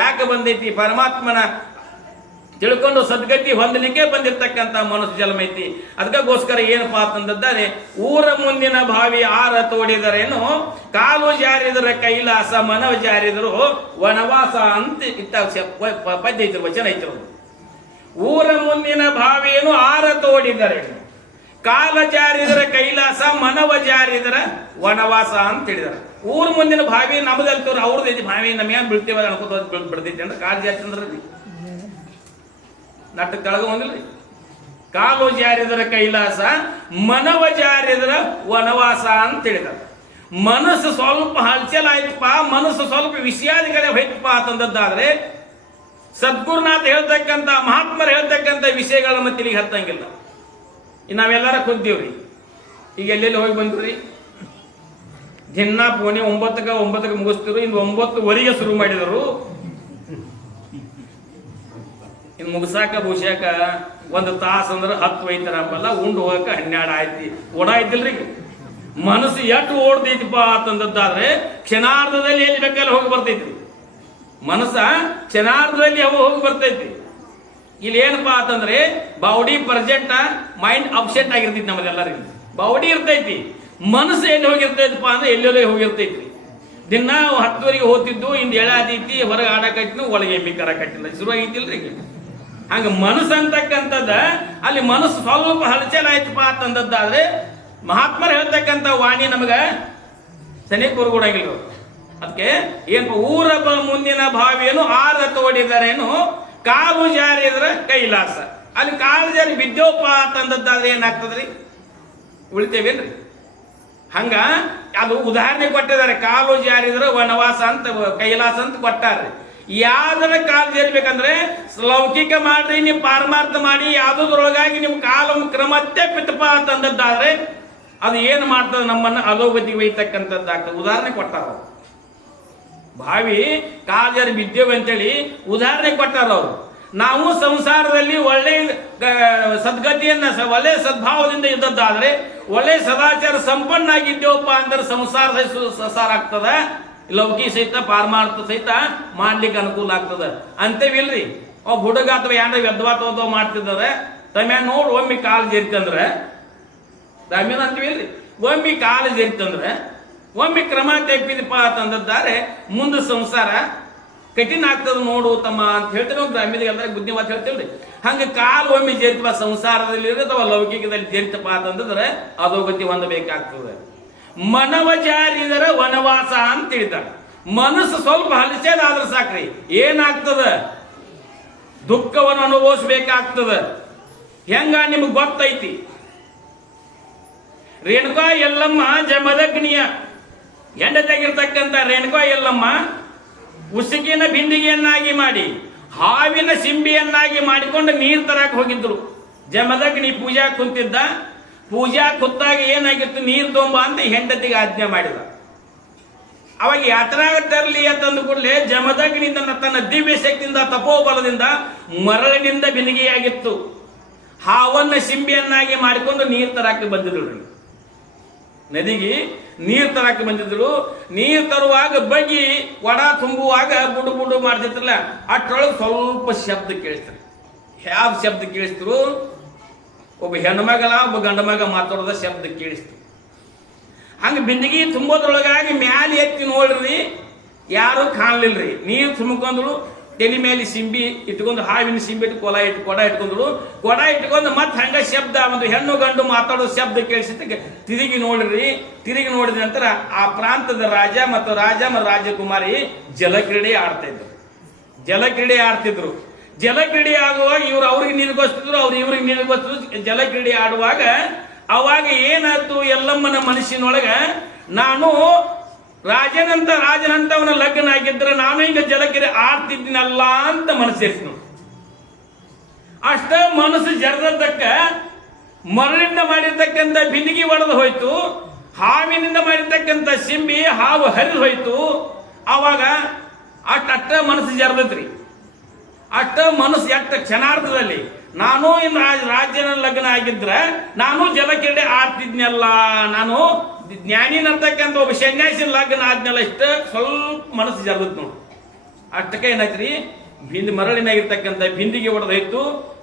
ಯಾಕೆ ಬಂದೈತಿ? ಪರಮಾತ್ಮನ ತಿಳ್ಕೊಂಡು ಸದ್ಗತಿ ಹೊಂದಲಿಕ್ಕೆ ಬಂದಿರತಕ್ಕಂಥ ಮನಸ್ಸು ಜನ್ಮ ಐತಿ. ಅದಕ್ಕೋಸ್ಕರ ಏನಪ್ಪಾ ಅಂತಂದಿದ್ದಾರೆ, ಊರ ಮುಂದಿನ ಬಾವಿ ಆರ ತೋಡಿದರೇನು, ಕಾಲು ಜಾರಿದರ ಕೈಲಾಸ ಮನವ ಜಾರಿದರು ವನವಾಸ ಅಂತ ಇತ್ತ ಪದ್ಯ ಐತಿ, ವಚನ ಐತಿ. ಊರ ಮುಂದಿನ ಬಾವಿಯನ್ನು ಆರ ತೋಡಿದರೇನು, ಕಾಲ ಜಾರಿದರ ಕೈಲಾಸ ಮನವ ಜಾರಿದರ ವನವಾಸ ಅಂತ ಹೇಳಿದಾರೆ. ಊರ ಮುಂದಿನ ಬಾವಿ ನಮ್ದಲ್ತವ್ರು ಅವ್ರದ್ದು ಬಾವಿ ನಮ್ಗೆ ಬೀಳ್ತೇವೆ ಅನ್ಕೋತ ಬಿಡ್ತೈತಿ ಅಂದ್ರೆ ಕಾಲು ಜಾರಿ ಅಂದ್ರೆ ನಟ್ಟ ಕೆಳಗ ಒಂದಿಲ್ರಿ. ಕಾಲು ಜಾರಿದರ ಕೈಲಾಸ ಮನವ ಜಾರಿದರ ವನವಾಸ ಅಂತ ಹೇಳಿದಾರೆ. ಮನಸ್ಸು ಸ್ವಲ್ಪ ಹಲ್ಚಲ್ ಆಯ್ತಪ್ಪ, ಮನಸ್ಸು ಸ್ವಲ್ಪ ವಿಷಯಾದಿಗಳೇ ಹೋಯ್ತಪ್ಪ ಅಂತಂದದ್ದಾದ್ರೆ ಸದ್ಗುರುನಾಥ ಹೇಳ್ತಕ್ಕಂಥ ಮಹಾತ್ಮರು ಹೇಳ್ತಕ್ಕಂಥ ವಿಷಯಗಳ ಮತ್ತಿಲಿಗೆ ಹತ್ತಂಗಿಲ್ಲ. ನಾವೆಲ್ಲರ ಕುಂತೀವ್ರಿ, ಈಗ ಎಲ್ಲೆಲ್ಲಿ ಹೋಗಿ ಬಂದ್ರಿ? ದಿನ ಪೋಣಿ 9ಕ್ಕೆ ಮುಗಿಸ್ತಿರು, ಇನ್ನು 9:15 ಶುರು ಮಾಡಿದರು. ಇನ್ನು ಮುಗಿಸಾಕ ಬಹುಶಾಕ 1 ತಾಸು ಅಂದ್ರೆ 10 ಒಯ್ತಾರಪ್ಪಲ್ಲ, ಉಂಡು ಹೋಗಕ 12 ಆಯ್ತಿ. ಓಡಾಯ್ತಿಲ್ರಿ ಮನಸ್ಸು ಎಷ್ಟು ಓಡ್ತೈತಿಪ್ಪ ಅಂತಂದದ್ದಾದ್ರೆ ಕ್ಷಣಾರ್ಧದಲ್ಲಿ ಎಲ್ಲಿ ಬೇಕಲ್ಲಿ ಹೋಗಿ ಬರ್ತೈತಿ. ಮನಸ್ಸ ಕ್ಷಣಾರ್ಧದಲ್ಲಿ ಅವು ಹೋಗಿ ಬರ್ತೈತಿ. ಇಲ್ಲಿ ಏನಪ್ಪಾ ಅಂತಂದ್ರೆ ಬಾಡಿ ಪ್ರೆಸೆಂಟ್, ಮೈಂಡ್ ಅಬ್ಸೆಂಟ್ ಆಗಿರ್ತೈತಿ. ನಮ್ಮದೆಲ್ಲರಿಗೆ ಬಾಡಿ ಇರ್ತೈತಿ, ಮನಸ್ಸು ಎಲ್ಲಿ ಹೋಗಿರ್ತೈತಪ್ಪ ಅಂದ್ರೆ ಎಲ್ಲೆಲ್ಲೋ ಹೋಗಿರ್ತೈತಿ. ದಿನ 10ವರೆಗೆ ಹೋಗ್ತಿದ್ದು, ಇಂದು ಎಳಾದೈತಿ, ಹೊರಗೆ ಆಡಕಟ್ಟಿನ ಒಳಗೆ ಎಮ್ಮಿಕರ ಕಟ್ಟಿಲ್ಲ, ಶುರು ಆಗೈತಿಲ್ರಿ. ಹಂಗ ಮನಸ್ಸು ಅಂತಕ್ಕಂಥದ್ದ ಅಲ್ಲಿ ಮನಸ್ಸು ಸ್ವಲ್ಪ ಹಲಚಲ್ ಆಯ್ತಪ್ಪ ಅಂತಂದದ್ದಾದ್ರೆ ಮಹಾತ್ಮರು ಹೇಳ್ತಕ್ಕಂಥ ವಾಣಿ ನಮಗ ಸನಿ ಕೂರ್ಗೊಡಂಗಿಲ್ಲ. ಅದಕ್ಕೆ ಏನಪ್ಪ, ಊರ ಮುಂದಿನ ಬಾವಿಯನ್ನು ಆರ ತೋಡಿದರೇನು, ಕಾಲು ಜಾರಿದ್ರ ಕೈಲಾಸ. ಅಲ್ಲಿ ಕಾಲು ಜಾರಿ ಬಿದ್ದೋಪ ಅಂತಂದದ್ದಾದ್ರೆ ಏನಾಗ್ತದ್ರಿ? ಉಳಿತೇವೇನ್ರಿ? ಹಂಗ ಅದು ಉದಾಹರಣೆ ಕೊಟ್ಟಿದ್ದಾರೆ. ಕಾಲು ಜಾರಿದ್ರ ವನವಾಸ ಅಂತ ಕೈಲಾಸ ಅಂತ ಕೊಟ್ಟಾರ್ರಿ. ಯಾವ್ದರ ಕಾಲು ಜಾರಿಬೇಕಂದ್ರೆ ಲೌಕಿಕ ಮಾಡ್ರಿ, ನೀವು ಪಾರಮಾರ್ಥ ಮಾಡಿ ಯಾವ್ದೊಳಗಾಗಿ ನಿಮ್ ಕಾಲ ಕ್ರಮತ್ತೆ ಪಿತ್ತಪ್ಪ ಅಂತಂದದ್ದಾದ್ರೆ ಅದು ಏನು ಮಾಡ್ತದೆ? ನಮ್ಮನ್ನ ಅಧೋಗತಿಗೆ ಒಯ್ತಕ್ಕಂಥದ್ದಾಗ್ತದೆ. ಉದಾಹರಣೆ ಕೊಟ್ಟಾರ. ಬಾವಿ ಕಾಲು ಜಾರಿ ಬಿದ್ದೇವೆ ಅಂತೇಳಿ ಉದಾಹರಣೆ ಕೊಟ್ಟಾರ ಅವರು. ನಾವು ಸಂಸಾರದಲ್ಲಿ ಒಳ್ಳೆ ಸದ್ಗತಿಯನ್ನ ಒಳ್ಳೆ ಸದ್ಭಾವದಿಂದ ಇದ್ದದ್ದಾದ್ರೆ, ಒಳ್ಳೆ ಸದಾಚಾರ ಸಂಪನ್ನ ಆಗಿದ್ದೇವಪ್ಪ ಅಂದ್ರೆ ಸಂಸಾರದ ಸಂಸಾರ ಆಗ್ತದ. ಲೌಕಿ ಸಹಿತ ಪಾರಮಾರ್ಥ ಸಹಿತ ಮಾಡ್ಲಿಕ್ಕೆ ಅನುಕೂಲ ಆಗ್ತದ ಅಂತೇವಿಲ್ರಿ. ಒಬ್ಬ ಹುಡುಗ ಅಥವಾ ಏನಾರ ವ್ಯದ್ವಾತವ ಮಾಡ್ತಿದ್ದಾರೆ ತಮ್ಮ ನೋಡು ಒಮ್ಮೆ ಕಾಲು ಜರಿತಂದ್ರೆ ರಾಮ್ಯನ ಅಂತೀವಿಲ್ರಿ, ಒಮ್ಮೆ ಕಾಲು ಜರಿತಂದ್ರೆ ಒಮ್ಮೆ ಕ್ರಮ ತೆಪ್ಪಿದಪ್ಪ ಅಂತಂದಿದ್ದಾರೆ ಮುಂದೆ ಸಂಸಾರ ಕಠಿಣ ಆಗ್ತದ ನೋಡು ತಮ್ಮ ಅಂತ ಹೇಳ್ತೇವೆ. ಗ್ರಾಮ್ಯದ ಎಲ್ಲರ ಬುದ್ಧಿ ಮಾತು ಹೇಳ್ತೇವ್ರಿ. ಹಂಗೆ ಕಾಲು ಒಮ್ಮೆ ಜರಿತಪ್ಪ ಸಂಸಾರದಲ್ಲಿ ಅಥವಾ ಲೌಕಿಕದಲ್ಲಿ ಜರಿತಪ್ಪ ಅಂತಂದ್ರೆ ಅಧೋಗತಿ ಹೊಂದಬೇಕಾಗ್ತದೆ. ಮನವಜಾರಿದರ ವನವಾಸ ಅಂತ ಹೇಳಿದ್ದಾರೆ. ಮನಸ್ಸು ಸ್ವಲ್ಪ ಹಲಸೇದಾದ್ರೆ ಸಾಕ್ರಿ, ಏನಾಗ್ತದ ದುಃಖವನ್ನು ಅನುಭವಿಸ್ಬೇಕಾಗ್ತದ. ಹೆಂಗ ನಿಮ್ಗೆ ಗೊತ್ತೈತಿ, ರೇಣುಕಾ ಎಲ್ಲಮ್ಮ ಜಮದಗ್ನಿಯ ಹೆಂಡತಿಯಾಗಿರ್ತಕ್ಕಂಥ ರೇಣುಕಾ ಎಲ್ಲಮ್ಮ ಉಸುಕಿನ ಬಿಂದಿಗೆಯನ್ನಾಗಿ ಮಾಡಿ ಹಾವಿನ ಸಿಂಬಿಯನ್ನಾಗಿ ಮಾಡಿಕೊಂಡು ನೀರು ತರಕ್ ಹೋಗಿದ್ರು. ಜಮದಗ್ನಿ ಪೂಜಾ ಕುಂತಿದ್ದ. ಪೂಜಾ ಕುತ್ತಾಗ ಏನಾಗಿತ್ತು, ನೀರು ತೊಂಬ ಅಂತ ಹೆಂಡತಿಗೆ ಆಜ್ಞೆ ಮಾಡಿದ. ಅವಾಗ ಯಾತ್ರಾಗ ತರಲಿ ಅಂತಂದು ಕೂಡಲೇ ಜಮದಗ್ನಿಯಿಂದ ತನ್ನ ದಿವ್ಯ ಶಕ್ತಿಯಿಂದ ತಪೋಬಲದಿಂದ ಮರಳಿನಿಂದ ಬಿಂದಿಗೆಯಾಗಿತ್ತು. ಹಾವನ್ನ ಸಿಂಬಿಯನ್ನಾಗಿ ಮಾಡಿಕೊಂಡು ನೀರು ತರಾಕ ಬಂದಿದ್ರು. ನದಿಗೆ ನೀರು ತರಾಕ ಬಂದಿದ್ರು. ನೀರು ತರುವಾಗ ಬಗ್ಗಿ ಒಡ ತುಂಬುವಾಗ ಬುಡು ಬುಡು ಮಾಡ್ತಿರ್ತಿಲ್ಲ, ಅಷ್ಟರೊಳಗೆ ಸ್ವಲ್ಪ ಶಬ್ದ ಕೇಳಿಸ್ತಾರೆ. ಯಾವ ಶಬ್ದ ಕೇಳಿಸ್ತರು? ಒಬ್ಬ ಹೆಣ್ಮಗಲ ಒಬ್ಬ ಗಂಡ ಮಗ ಮಾತಾಡೋದ ಶಬ್ದ ಕೇಳಿಸ್ತು. ಹಂಗೆ ಬಿಂದಿಗೆ ತುಂಬೋದ್ರೊಳಗಾಗಿ ಮ್ಯಾಲೆ ಎತ್ತಿ ನೋಡ್ರಿ, ಯಾರು ಕಾಣಲಿಲ್ರಿ. ನೀರು ತುಂಬಿಕೊಂಡ್ರು, ತೆಲಿ ಮೇಲೆ ಸಿಂಬಿ ಇಟ್ಕೊಂಡು ಹಾವಿನ ಸಿಂಬಿ ಇಟ್ಟು ಕೊಡ ಇಟ್ಕೊಂಡ್ರು. ಕೊಡ ಇಟ್ಕೊಂಡು ಮತ್ತೆ ಹಂಗ ಶಬ್ದ, ಒಂದು ಹೆಣ್ಣು ಗಂಡು ಮಾತಾಡೋ ಶಬ್ದ ಕೇಳಿಸಿದ ತಿರುಗಿ ನೋಡ್ರಿ. ತಿರುಗಿ ನೋಡಿದ ನಂತರ ಆ ಪ್ರಾಂತದ ರಾಜ ಮತ್ತು ರಾಜಕುಮಾರಿ ಜಲಕ್ರೀಡೆ ಆಡ್ತಾ ಇದ್ರು. ಜಲಕ್ರೀಡೆ ಆಡ್ತಿದ್ರು. ಜಲಕ್ರೀಡೆ ಆಗುವಾಗ ಇವ್ರು ಅವ್ರಿಗೆ ನೀರಿಗೋಸ್ತಿದ್ರು, ಅವ್ರು ಇವ್ರಿಗೆ ನೀರಿಗೋಸ್ತಿದ್ರು. ಜಲಕ್ರೀಡೆ ಆಡುವಾಗ ಅವಾಗ ಏನಾಯ್ತು, ಎಲ್ಲಮ್ಮನ ಮನಸ್ಸಿನೊಳಗ ನಾನು ರಾಜನಂತ ಅವನ ಲಗ್ನ ಆಗಿದ್ರೆ ನಾನು ಹಿಂಗ ಜಲಕ್ರೀಡೆ ಆಡ್ತಿದ್ದೀನಲ್ಲ ಅಂತ ಮನಸ್ಸೇರಿಸಿದ್ರು. ಅಷ್ಟ ಮನಸ್ಸು ಜರದಕ್ಕ ಮರಳಿಂದ ಮಾಡಿರ್ತಕ್ಕಂಥ ಬಿಂದಿಗೆ ಒಡೆದು ಹೋಯ್ತು. ಹಾವಿನಿಂದ ಮಾಡಿರ್ತಕ್ಕಂಥ ಸಿಂಬಿ ಹಾವು ಹರಿದು ಹೋಯ್ತು. ಅವಾಗ ಅಷ್ಟ ಮನಸ್ಸು ಜರದತ್ರಿ. ಅಷ್ಟ ಮನಸ್ಸು ಎಷ್ಟ ಕ್ಷಣಾರ್ಥದಲ್ಲಿ ನಾನು ಇನ್ನು ರಾಜ್ಯನ ಲಗ್ನ ಆಗಿದ್ರೆ ನಾನು ಜಲಕ್ರೀಡೆ ಆಡ್ತಿದ್ನಲ್ಲ, ನಾನು ಜ್ಞಾನಿನರ್ತಕ್ಕಂಥ ಒಬ್ಬ ಸನ್ಯಾಸಿ ಲಗ್ನ ಆದ್ಮೇಲೆ ಇಷ್ಟ ಸ್ವಲ್ಪ ಮನಸ್ಸು ಜರದತ್ ನೋಡು. ಅಷ್ಟಕ್ಕೆ ಏನಾಯ್ತ್ರಿ, ಮರಳಿನಾಗಿರ್ತಕ್ಕಂಥ ಬಿಂದಿಗೆ ಹೊಡೆದೋಯ್ತು.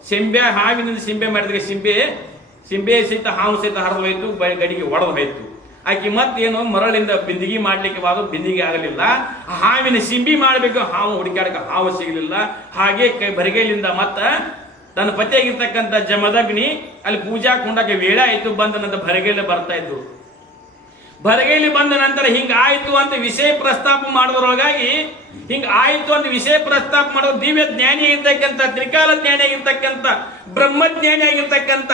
ಸಿಂಬೆ ಹಾವಿನಿಂದ ಸಿಂಬೆ ಮಾಡಿದ್ರೆ ಸಿಂಬೆ ಸಹಿತ ಹಾವು ಸಹಿತ ಹರಿದು ಹೋಯ್ತು, ಗಡಿಗೆ ಹೊಡೆದು ಹೋಯ್ತು. ಆಕೆ ಮತ್ತೇನು ಮರಳಿಂದ ಬಿಂದಿಗೆ ಮಾಡ್ಲಿಕ್ಕೆ ಬಾದು ಬಿಂದಿಗೆ ಆಗಲಿಲ್ಲ. ಹಾವಿನ ಸಿಂಬಿ ಮಾಡಬೇಕು, ಹಾವು ಹುಡುಕಾಡಕ್ಕೆ ಹಾವು ಸಿಗಲಿಲ್ಲ. ಹಾಗೆ ಬರಿಗೈಲಿಂದ ಮತ್ತ ತನ್ನ ಪತಿಯಾಗಿರ್ತಕ್ಕಂಥ ಜಮದಗ್ನಿ ಅಲ್ಲಿ ಪೂಜಾ ಕುಂಡಕ್ಕೆ ವೇಳೆ ಆಯ್ತು. ಬಂದ ನಂತರ ಬರಗೈಲಿ ಬರ್ತಾ ಇದ್ರು. ಬರಗೈಲಿ ಬಂದ ನಂತರ ಹಿಂಗ ಆಯ್ತು ಅಂತ ವಿಷಯ ಪ್ರಸ್ತಾಪ ಮಾಡೋದ್ರೊಳಗಾಗಿ ಮಾಡೋದು ದಿವ್ಯ ಜ್ಞಾನಿ ಆಗಿರ್ತಕ್ಕಂಥ, ತ್ರಿಕಾಲ ಜ್ಞಾನಿ ಆಗಿರ್ತಕ್ಕಂಥ, ಬ್ರಹ್ಮಜ್ಞಾನಿ ಆಗಿರ್ತಕ್ಕಂಥ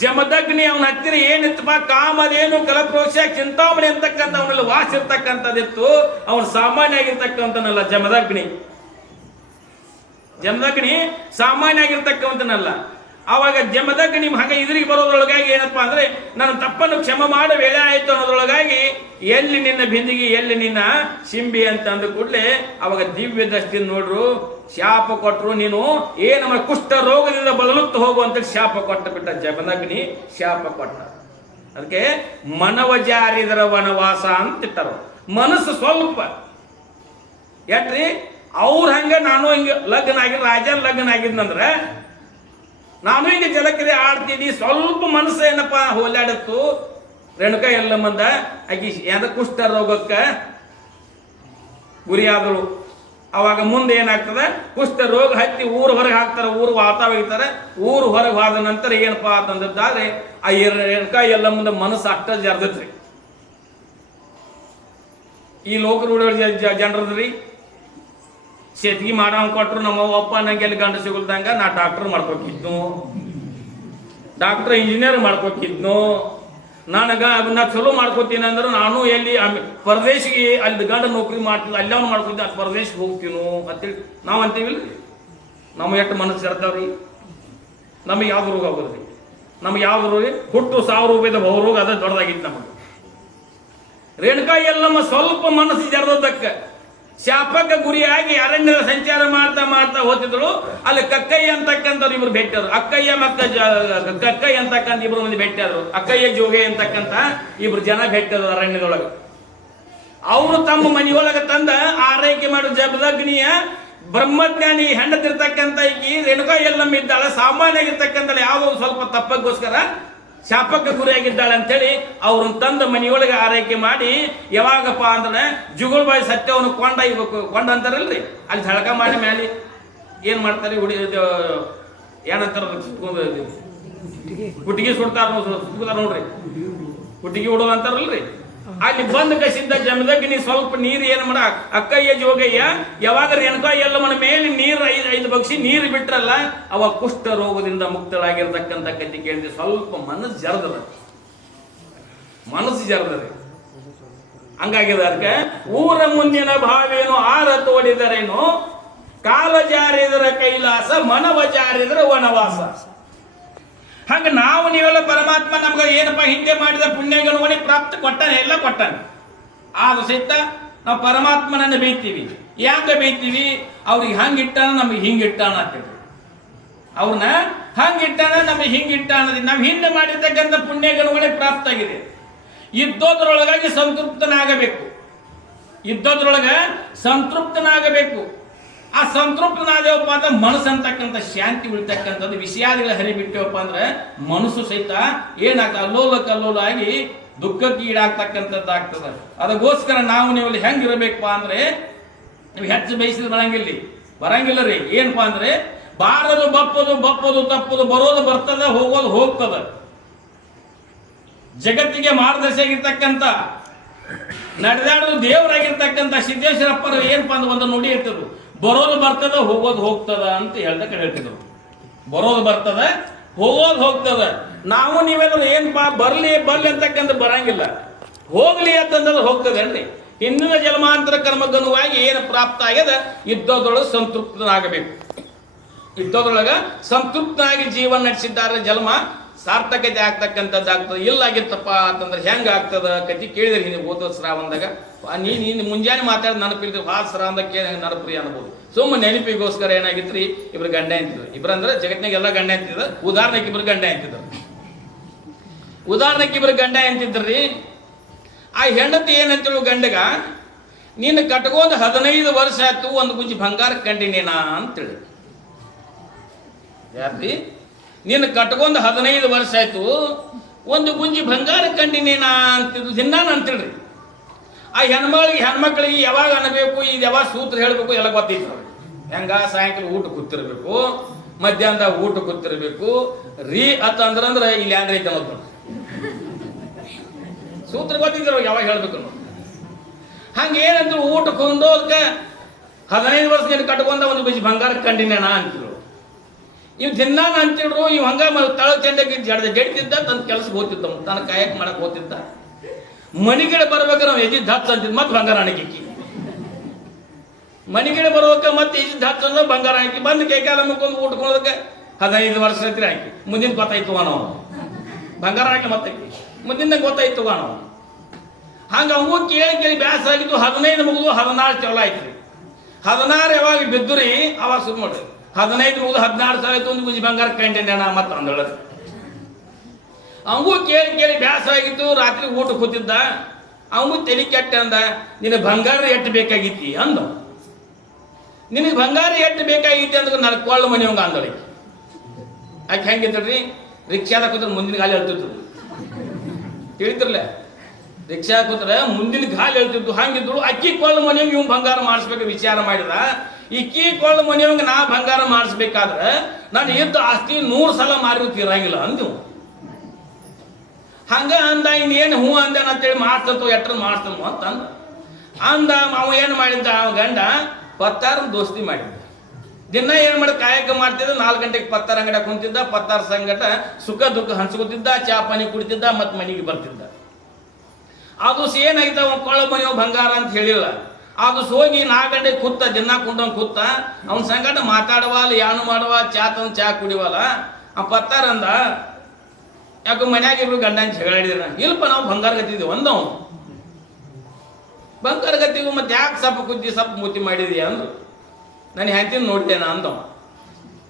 ಜಮದಗ್ನಿ ಅವನ ಹತ್ತಿರ ಏನಿತ್ತಪ್ಪ, ಕಾಮದೇನು ಕಲಪ್ರೋಕ್ಷ ಚಿಂತಾಮಣಿ ಅಂತಕ್ಕಂಥ ಅವನಲ್ಲಿ ವಾಸ ಇರ್ತಕ್ಕಂಥದ್ದಿತ್ತು. ಅವನು ಸಾಮಾನ್ಯ ಆಗಿರ್ತಕ್ಕಂಥನಲ್ಲ ಜಮದಗ್ನಿ ಸಾಮಾನ್ಯ ಆಗಿರ್ತಕ್ಕಂಥನಲ್ಲ. ಆವಾಗ ಜಮದಗ್ನಿ ಹಾಗೆ ಇದ್ರಿಗೆ ಬರೋದ್ರೊಳಗಾಗಿ ಏನಪ್ಪಾ ಅಂದ್ರೆ ನನ್ನ ತಪ್ಪನ್ನು ಕ್ಷಮ ಮಾಡೋ ವೇಳೆ ಆಯ್ತು ಅನ್ನೋದ್ರೊಳಗಾಗಿ ಎಲ್ಲಿ ನಿನ್ನ ಬಿಂದಿಗೆ ಎಲ್ಲಿ ನಿನ್ನ ಸಿಂಬಿ ಅಂತ ಅಂದ ಕೂಡಲೇ ಅವಾಗ ದಿವ್ಯ ದೃಷ್ಟಿ ನೋಡ್ರು, ಶಾಪ ಕೊಟ್ರು. ನೀನು ನಮ್ಮ ಕುಷ್ಠ ರೋಗದಿಂದ ಬಳಲುತ್ತ ಹೋಗು ಅಂತ ಶಾಪ ಕೊಟ್ಟ ಬಿಟ್ಟ. ಜಮದಗ್ನಿ ಶಾಪ ಕೊಟ್ಟ. ಅದಕ್ಕೆ ಮನವಜಾರಿದರ ವನವಾಸ ಅಂತ ಇಟ್ಟಾರ. ಮನಸ್ಸು ಸ್ವಲ್ಪ ಯಾಕ್ರಿ ಅವ್ರ ಹಂಗ ನಾನು ಹಿಂಗ ಲಗ್ನ ಆಗಿದ್ ರಾಜನ ಲಗ್ನ ಆಗಿದ್ನಂದ್ರ ನಾನು ಹಿಂಗೆ ಜಲಕ್ರೀಡೆ ಆಡ್ತೀನಿ. ಸ್ವಲ್ಪ ಮನಸ್ಸು ಏನಪ್ಪ ಹೋಲಾಡತ್ತು. ರೇಣುಕಾ ಎಲ್ಲಮ್ಮಂದ ಆಕಿ ಯಾವ್ದ ಕುಷ್ಠ ರೋಗಕ್ಕ ಗುರಿಯಾದಳು. ಅವಾಗ ಮುಂದೆ ಏನಾಗ್ತದೆ, ಕುಷ್ಠ ರೋಗ ಹತ್ತಿ ಊರು ಹೊರಗೆ ಹಾಕ್ತಾರೆ, ಊರು ವಾತಾವರಿತಾರೆ. ಊರು ಹೊರಗೆ ಹೋದ ನಂತರ ಏನಪ್ಪಾ ಅಂತಂದಾದ್ರೆ ಆ ರೇಣುಕಾ ಎಲ್ಲಮ್ಮಂದ ಮನಸ್ಸು ಅಷ್ಟ ಜರ್ದತ್ರಿ. ಈ ಲೋಕ ಜನರದ್ರಿ ಸೇತಿಗೆ ಮಾಡೋ ಕೊಟ್ರು. ನಮ್ಮ ಅಪ್ಪ ನಂಗೆ ಎಲ್ಲಿ ಗಂಡ ಸಿಗಲ್ದಂಗ ನಾ ಡಾಕ್ಟರ್ ಮಾಡ್ಕೋಕಿದ್ನು, ಡಾಕ್ಟರ್ ಇಂಜಿನಿಯರ್ ಮಾಡ್ಕೋಕಿದ್ನು. ನಾ ಚಲೋ ಮಾಡ್ಕೋತೀನಿ ಅಂದ್ರೆ ನಾನು ಎಲ್ಲಿ ಪರದೇಶಿಗೆ ಅಲ್ಲಿ ಗಂಡ ನೌಕರಿ ಮಾಡ್ತಿದ್ದ ಅಲ್ಲವನು ಮಾಡ್ಕೊತೀನಿ, ಅದು ಪರದೇಶಕ್ಕೆ ಹೋಗ್ತೀನು ಅಂತೇಳಿ ನಾವು ಅಂತೀವಿಲ್ರಿ. ನಮಗೆ ಎಷ್ಟು ಮನಸ್ಸು ಇರ್ತಾವ್ರಿ. ನಮಗೆ ಯಾವ್ದು ರೋಗ ಆಗೋದ್ರಿ, ನಮ್ಗೆ ಯಾವ್ದು ರೋಗ ಹುಟ್ಟು 1000 ರೂಪಾಯಿದ ಬಹುರೋಗ ಅದ ದೊಡ್ಡದಾಗಿತ್ತು ನಮಗೆ. ರೇಣುಕಾ ಎಲ್ಲಮ್ಮ ಸ್ವಲ್ಪ ಮನಸ್ಸು ಜರದಕ್ಕ ಶಾಪಕ್ಕೆ ಗುರಿಯಾಗಿ ಅರಣ್ಯದ ಸಂಚಾರ ಮಾಡ್ತಾ ಹೋಗ್ತಿದ್ರು. ಅಲ್ಲಿ ಕಕ್ಕಯ್ಯ ಅಂತಕ್ಕಂಥವ್ರು ಇಬ್ರು ಭೇಟಿಯಾದ್ರು. ಅಕ್ಕಯ್ಯ ಮತ್ತೆ ಕಕ್ಕಯ್ಯ ಅಂತಕ್ಕಂಥ ಇಬ್ರು ಮಂದಿ ಭೇಟಿಯಾದ್ರು. ಅಕ್ಕಯ್ಯ ಜೋಗೆ ಅಂತಕ್ಕಂಥ ಇಬ್ರು ಜನ ಭೇಟಿಯಾದ್ರು ಅರಣ್ಯದೊಳಗೆ. ಅವರು ತಮ್ಮ ಮನೆಯೊಳಗೆ ತಂದ ಆರೈಕೆ ಮಾಡೋ ಜಮದಗ್ನಿಯ ಬ್ರಹ್ಮಜ್ಞಾನಿ ಹೆಂಡತಿರ್ತಕ್ಕಂಥ ಈಕಿ ರೇಣುಕಾ ಎಲ್ಲಮ್ಮ ಇದ್ದಾಳೆ, ಸಾಮಾನ್ಯ ಆಗಿರ್ತಕ್ಕಂಥ ಯಾವುದೋ ಒಂದು ಸ್ವಲ್ಪ ತಪ್ಪಕ್ಕೋಸ್ಕರ ಶಾಪಕ್ಕೆ ಗುರಿಯಾಗಿದ್ದಾಳೆ ಅಂತೇಳಿ ಅವ್ರನ್ನ ತಂದ ಮನೆಯೊಳಗೆ ಆರೈಕೆ ಮಾಡಿ ಯಾವಾಗಪ್ಪ ಅಂದ್ರೆ ಜುಗುಳ್ಬಾಯಿ ಸತ್ಯವನ್ನು ಕೊಂಡ ಅಂತಾರಲ್ರಿ, ಅಲ್ಲಿ ಝಳಕ ಮಾಡಿ ಮ್ಯಾಲಿ ಏನ್ ಮಾಡ್ತಾರೆ ಏನಂತಾರ ಕುಟ್ಟಿಗೆ ಸುಡ್ತಾರ ನೋಡ್ರಿ, ಕುಟ್ಟಿಗೆ ಉಡೋದು ಅಂತಾರಲ್ರಿ. ಅಲ್ಲಿ ಬಂದ ಕಸಿದ್ದ ಜಮದಗ್ನಿ ಸ್ವಲ್ಪ ನೀರು ಏನ್ ಮಾಡ ಅಕ್ಕಯ್ಯ ಜೋಗಯ್ಯ ಯಾವಾಗ ರೇಣುಕಾ ಎಲ್ಲಮ್ಮನ ಮೇಲೆ ನೀರು ಐದು ಬಗ್ಸಿ ನೀರು ಬಿಟ್ರಲ್ಲ ಅವ ಕುಷ್ಠ ರೋಗದಿಂದ ಮುಕ್ತರಾಗಿರ್ತಕ್ಕಂಥ ಕಥೆ ಕೇಳಿದ್ರೆ ಸ್ವಲ್ಪ ಮನಸ್ಸು ಜರದರಿ ಹಂಗಾಗಿದೆ. ಅದಕ್ಕೆ ಊರ ಮುಂದಿನ ಭಾವೇನು ಆರ ತೋಡಿದರೇನು, ಕಾಲ ಜಾರಿದರ ಕೈಲಾಸ, ಮನವ ಜಾರಿದರ ವನವಾಸ. ಹಂಗ ನಾವು ನೀವೆಲ್ಲ ಪರಮಾತ್ಮ ನಮ್ಗೆ ಏನಪ್ಪ ಹಿಂದೆ ಮಾಡಿದ ಪುಣ್ಯಗನುವನಿ ಪ್ರಾಪ್ತ ಕೊಟ್ಟಾನೆ, ಎಲ್ಲ ಕೊಟ್ಟಾನೆ. ಆದ್ರೂ ಸಹಿತ ನಾವು ಪರಮಾತ್ಮನನ್ನು ಬೈತೀವಿ. ಯಾಕೆ ಬೈತೀವಿ? ಅವ್ರಿಗೆ ಹಂಗಿಟ್ಟಾನ ನಮಗೆ ಹಿಂಗಿಟ್ಟಾನ ಅಂತೇಳಿ, ಅವ್ರನ್ನ ಹಂಗಿಟ್ಟಾನ ನಮಗೆ ಹಿಂಗಿಟ್ಟಾನ. ನಾವು ಹಿಂದೆ ಮಾಡಿರ್ತಕ್ಕಂಥ ಪುಣ್ಯಗನುವನಿ ಪ್ರಾಪ್ತ ಆಗಿದೆ. ಇದ್ದೋದ್ರೊಳಗಾಗಿ ಸಂತೃಪ್ತನಾಗಬೇಕು. ಆ ಸಂತೃಪ್ತನಾದೇವಪ್ಪ ಅಂತ ಮನಸ್ಸು ಅಂತಕ್ಕಂಥ ಶಾಂತಿ ಉಳಿತಕ್ಕಂಥದ್ದು. ವಿಷಯಾದಿಗಳ ಹರಿಬಿಟ್ಟೇವಪ್ಪ ಅಂದ್ರೆ ಮನಸ್ಸು ಸಹಿತ ಏನಾಗ್ತದೆ, ಅಲ್ಲೋಲ ಆಗಿ ದುಃಖಕ್ಕೆ ಈಡಾಗ್ತಕ್ಕಂಥದ್ದು ಆಗ್ತದೆ. ಅದಕ್ಕೋಸ್ಕರ ನಾವು ನೀವಲ್ಲಿ ಹೆಂಗಿರಬೇಕಪ್ಪ ಅಂದ್ರೆ, ನೀವು ಹೆಚ್ಚು ಬಯಸಿದ್ರೆ ಬರಂಗಿಲ್ಲ ರೀ. ಏನಪ್ಪಾ ಅಂದ್ರೆ ಬಾರದು ಬಪ್ಪದು ತಪ್ಪದು, ಬರೋದು ಬರ್ತದ, ಹೋಗೋದು ಹೋಗ್ತದ. ಜಗತ್ತಿಗೆ ಮಾರ್ಗದರ್ಶಿಯಾಗಿರ್ತಕ್ಕಂಥ ನಡೆದಾಡೋದು ದೇವರಾಗಿರ್ತಕ್ಕಂಥ ಸಿದ್ದೇಶ್ವರಪ್ಪರ ಏನಪ್ಪಾ ಅಂದ್ರೆ ಒಂದು ನುಡಿ ಇರ್ತದೆ, ಬರೋದು ಬರ್ತದ ಹೋಗೋದು ಹೋಗ್ತದ ಅಂತ ಹೇಳ್ತಿದ್ರು. ಬರೋದು ಬರ್ತದ ಹೋಗೋದು ಹೋಗ್ತದ. ನಾವು ನೀವೆಲ್ಲರೂ ಏನಪ್ಪಾ ಬರ್ಲಿ ಅಂತಕ್ಕಂಥ ಬರಂಗಿಲ್ಲ, ಹೋಗ್ಲಿ ಅಂತಂದ್ರೆ ಹೋಗ್ತದೇನ್ರಿ. ಹಿಂದಿನ ಜನ್ಮಾಂತರ ಕರ್ಮಗನುವಾಗಿ ಏನು ಪ್ರಾಪ್ತ ಆಗ್ಯದ ಇದ್ದೋದ್ರೊಳಗೆ ಸಂತೃಪ್ತನಾಗಿ ಜೀವನ ನಡೆಸಿದ್ದಾರೆ. ಜನ್ಮ ಸಾರ್ಥಕತೆ ಆಗ್ತಕ್ಕಂಥದ್ದಾಗ್ತದೆ. ಇಲ್ಲಾಗಿತ್ತಪ್ಪ ಅಂತಂದ್ರೆ ಹೆಂಗ ಆಗ್ತದ ಕತಿ ಕೇಳಿದ್ರಿ. ನೀವು ಓದೋ ಶ್ರಾವಂದಾಗ ನೀನು ಮುಂಜಾನೆ ಮಾತಾಡಿ ನೆನಪಿಲ್ರಿ, ಶ್ರಾವಂದಾಗ ಕೇಳಿ ನೆನಪ್ರಿ ಅನ್ಬೋದು. ಸುಮ್ಮನೆ ನೆನಪಿಗೋಸ್ಕರ ಏನಾಗಿತ್ರಿ, ಇಬ್ರು ಗಂಡ ಅಂತಿದ್ರು. ಇಬ್ರಂದ್ರೆ ಜಗತ್ನಾಗ ಎಲ್ಲ ಗಂಡ ಅಂತಿದ್ರು. ಉದಾಹರಣೆಗೆ ಇಬ್ರು ಗಂಡ ಅಂತಿದ್ರಿ. ಆ ಹೆಂಡತಿ ಏನಂತೇಳು ಗಂಡಗ, ನೀನು ಕಟ್ಕೊಂಡು 15 ವರ್ಷ ಆಯ್ತು, ಒಂದು ಗುಂಜಿ ಬಂಗಾರ ಕಂಡಿನೇನಾ ಅಂತೇಳಿ. ಯಾರ್ರಿ? ನೀನು ಕಟ್ಕೊಂಡು 15 ವರ್ಷ ಆಯ್ತು, ಒಂದು ಗುಂಜಿ ಬಂಗಾರ ಕಂಡಿನೇನಾ ಅಂತಿದ್ರು. ದಿನಾನ ಅಂತೇಳ್ರಿ. ಆ ಹೆಣ್ಮಕ್ಳಿಗೆ ಯಾವಾಗ ಅನ್ಬೇಕು, ಇದು ಯಾವಾಗ ಸೂತ್ರ ಹೇಳ್ಬೇಕು ಎಲ್ಲ ಗೊತ್ತಿತ್ತು. ಹೆಂಗ ಸಾಯಂಕಾಲ ಊಟ ಕೂತಿರ್ಬೇಕು, ಮಧ್ಯಾಹ್ನದಾಗ ಊಟ ಕೂತಿರ್ಬೇಕು ರೀ ಅಂತಂದ್ರೆ ಇಲ್ಲಿ ಏನ್ರ ಐತೆ ಅನ್ನೋದು ಸೂತ್ರ ಗೊತ್ತಿದ್ರು ಯಾವಾಗ ಹೇಳ್ಬೇಕು ಅನ್ನೋದು. ಹಂಗೇನಂದ್ರು ಊಟ ಕೊಂಡು ಅದಕ್ಕೆ 15 ವರ್ಷ ನೀನು ಕಟ್ಕೊಂಡ ಒಂದು ಗುಂಜಿ ಬಂಗಾರ ಕಂಡಿನೇನ ಅಂತಿದ್ರು. ಇವ್ ದಿನಾನ ಅಂತಿದ್ರು. ಇವ್ ಹಂಗ ತಳ ಚೆಂಡಕ್ಕೆ ಜಡ್ತಿದ್ದ, ತನ್ನ ಕೆಲಸಕ್ಕೆ ಹೋಗ್ತಿದ್ದ, ತನ್ನ ಕಾಯಕ್ ಮಾಡಕ್ ಹೋಗ್ತಿದ್ದ. ಮನಿಗಿಡ ಬರ್ಬೇಕಾದ್ರೆ ನಾವು ಎಜಿದ್ ಹಚ್ಚ ಅಂತಿದ್, ಮತ್ತೆ ಬಂಗಾರ ಹಾಕಿ. ಮನಿಗಿಡ ಬರ್ಬೇಕ ಮತ್ತೆ ಎಜಿದ್ ಹಚ್ಚ ಅಂದ್ರೆ ಬಂಗಾರ ಹಾಕಿ. ಬಂದು ಕೈಕಾಲ ಮುಕ್ಕೊಂಡು ಊಟಕೊಳ್ಳೋದಕ್ಕೆ 15 ವರ್ಷ ಹತ್ತಿರ ಹಾಕಿ. ಮುಂದಿನ ಗೊತ್ತಾಯ್ತು ನಾವು ಬಂಗಾರ ಹಾಕಿ ಮತ್ತೆ ಮುಂದಿನ ಗೊತ್ತಾಯ್ತು ನಾವು. ಹಂಗ ಅವು ಕೇಳಿ ಬ್ಯಾಸ ಆಗಿದ್ದು. 15 ಮುಗಿದು 16 ಚಲೋ ಆಯ್ತು. 16 ಯಾವಾಗ ಬಿದ್ದುರಿ ಅವಾಗ ಶುರು ಮಾಡ್ರಿ. 15 ಮುಗಿದು 16 ಸಾವಿರ ಆಯ್ತು, ಒಂದು ಗುಂಜಿ ಬಂಗಾರ ಕಂಡಿನ ಮತ್ತೆ ಅಂದಳ. ಅವಂಗೂ ಕೇಳಿ ಬ್ಯಾಸ ಆಗಿತ್ತು. ರಾತ್ರಿ ಊಟ ಕೂತಿದ್ದ. ಅವಂಗೂ ತಲೆ ಕೆಟ್ಟ ಅಂದ, ನಿನ್ನ ಬಂಗಾರ ಎಟ್ಟು ಬೇಕಾಗಿತ್ತಿ ಅಂದ. ನಿನಗೆ ಬಂಗಾರ ಎಟ್ಟು ಬೇಕಾಗಿತ್ತು ಅಂದ್ರೆ ನಾನು ಕೊಳ್ಳ ಮನೆ ಹಂಗ ಅಂದಳಿ. ಆಕೆ ಹೆಂಗಿದ್ರಿ, ರಿಕ್ಷಾದ ಕೂತ್ರೆ ಮುಂದಿನ ಗಾಲಿ ಹೇಳ್ತಿದ್ರು. ತಿಳಿತಿರ್ಲ, ರಿಕ್ಷಾ ಕೂತ್ರೆ ಮುಂದಿನ ಗಾಲಿ ಹೇಳ್ತಿದ್ದು. ಹಂಗಿದ್ರು. ಅಕ್ಕಿ ಕೊಳ್ಳ ಮನೆಯವ್ಗೆ ಇವ್ ಬಂಗಾರ ಮಾಡಿಸ್ಬೇಕು ವಿಚಾರ ಮಾಡಿದ. ಇಕ್ಕಿ ಕೊಳ್ಳ ಮನೆಯವ್ಗೆ ನಾ ಬಂಗಾರ ಮಾಡಿಸ್ಬೇಕಾದ್ರೆ ನಾನು ಇದ್ದ ಆಸ್ತಿ 100 ಸಲ ಮಾರಿ ತೀರಂಗಿಲ್ಲ ಅಂದು. ಹಂಗ ಅಂದ. ಇನ್ನೇನು ಹೂ ಅಂದೇನ ಅಂತೇಳಿ ಮಾಡ್ತಂತ ಎಟ್ರ ಮಾಡ್ತಂತ ಅಂದ. ಅವ ಏನು ಮಾಡಿದ್ದ, ಅವ ಗಂಡ ಪತ್ತಾರ ದೋಸ್ತಿ ಮಾಡಿದ್ದ. ದಿನ ಏನು ಮಾಡಿ ಕಾಯಕ ಮಾಡ್ತಿದ್ದ. 4 ಗಂಟೆಗೆ ಪತ್ತಾರ ಅಂಗಡಿ ಕುಂತಿದ್ದ. ಪತ್ತಾರ ಸಂಗಟ ಸುಖ ದುಃಖ ಹಂಚ್ಕೊತಿದ್ದ, ಚಾ ಪಾನಿ ಕುಡಿತಿದ್ದ, ಮತ್ತೆ ಮನೆಗೆ ಬರ್ತಿದ್ದ. ಅದು ಏನಾಗಿದ್ದ, ಅವ ಕೊಳ್ಳ ಮನೆಯವ್ ಬಂಗಾರ ಅಂತ ಹೇಳಿಲ್ಲ. ಅದು ಹೋಗಿ 4 ಗಂಟೆಗೆ ಕೂತ, ದಿನ ಕುಂಡಂಗ್ ಕೂತ. ಅವನ ಸಂಗಟ ಮಾತಾಡವಲ್ಲ, ಯಾನು ಮಾಡವ, ಚಾ ಕುಡಿವಲ್ಲ. ಆ ಪತ್ತಾರ ಅಂದ, ಯಾಕೆ ಮನ್ಯಾಗ ಇಬ್ರು ಗಂಡ ಅಂತ ಜಗಳಿದ್ರ. ಇಲ್ಪ ನಾವು ಬಂಗಾರ ಗತ್ತಿದ್ವಿ ಅಂದವ್. ಬಂಗಾರ ಗತ್ತಿದ್ವು ಮತ್ತೆ ಯಾಕೆ ಸಪ್ಪ ಮೂತಿ ಮಾಡಿದ್ಯಾ ಅಂದ್ರು. ನಾನು ಹೆಂಡತಿನ ನೋಡ್ತೇನ ಅಂದವ.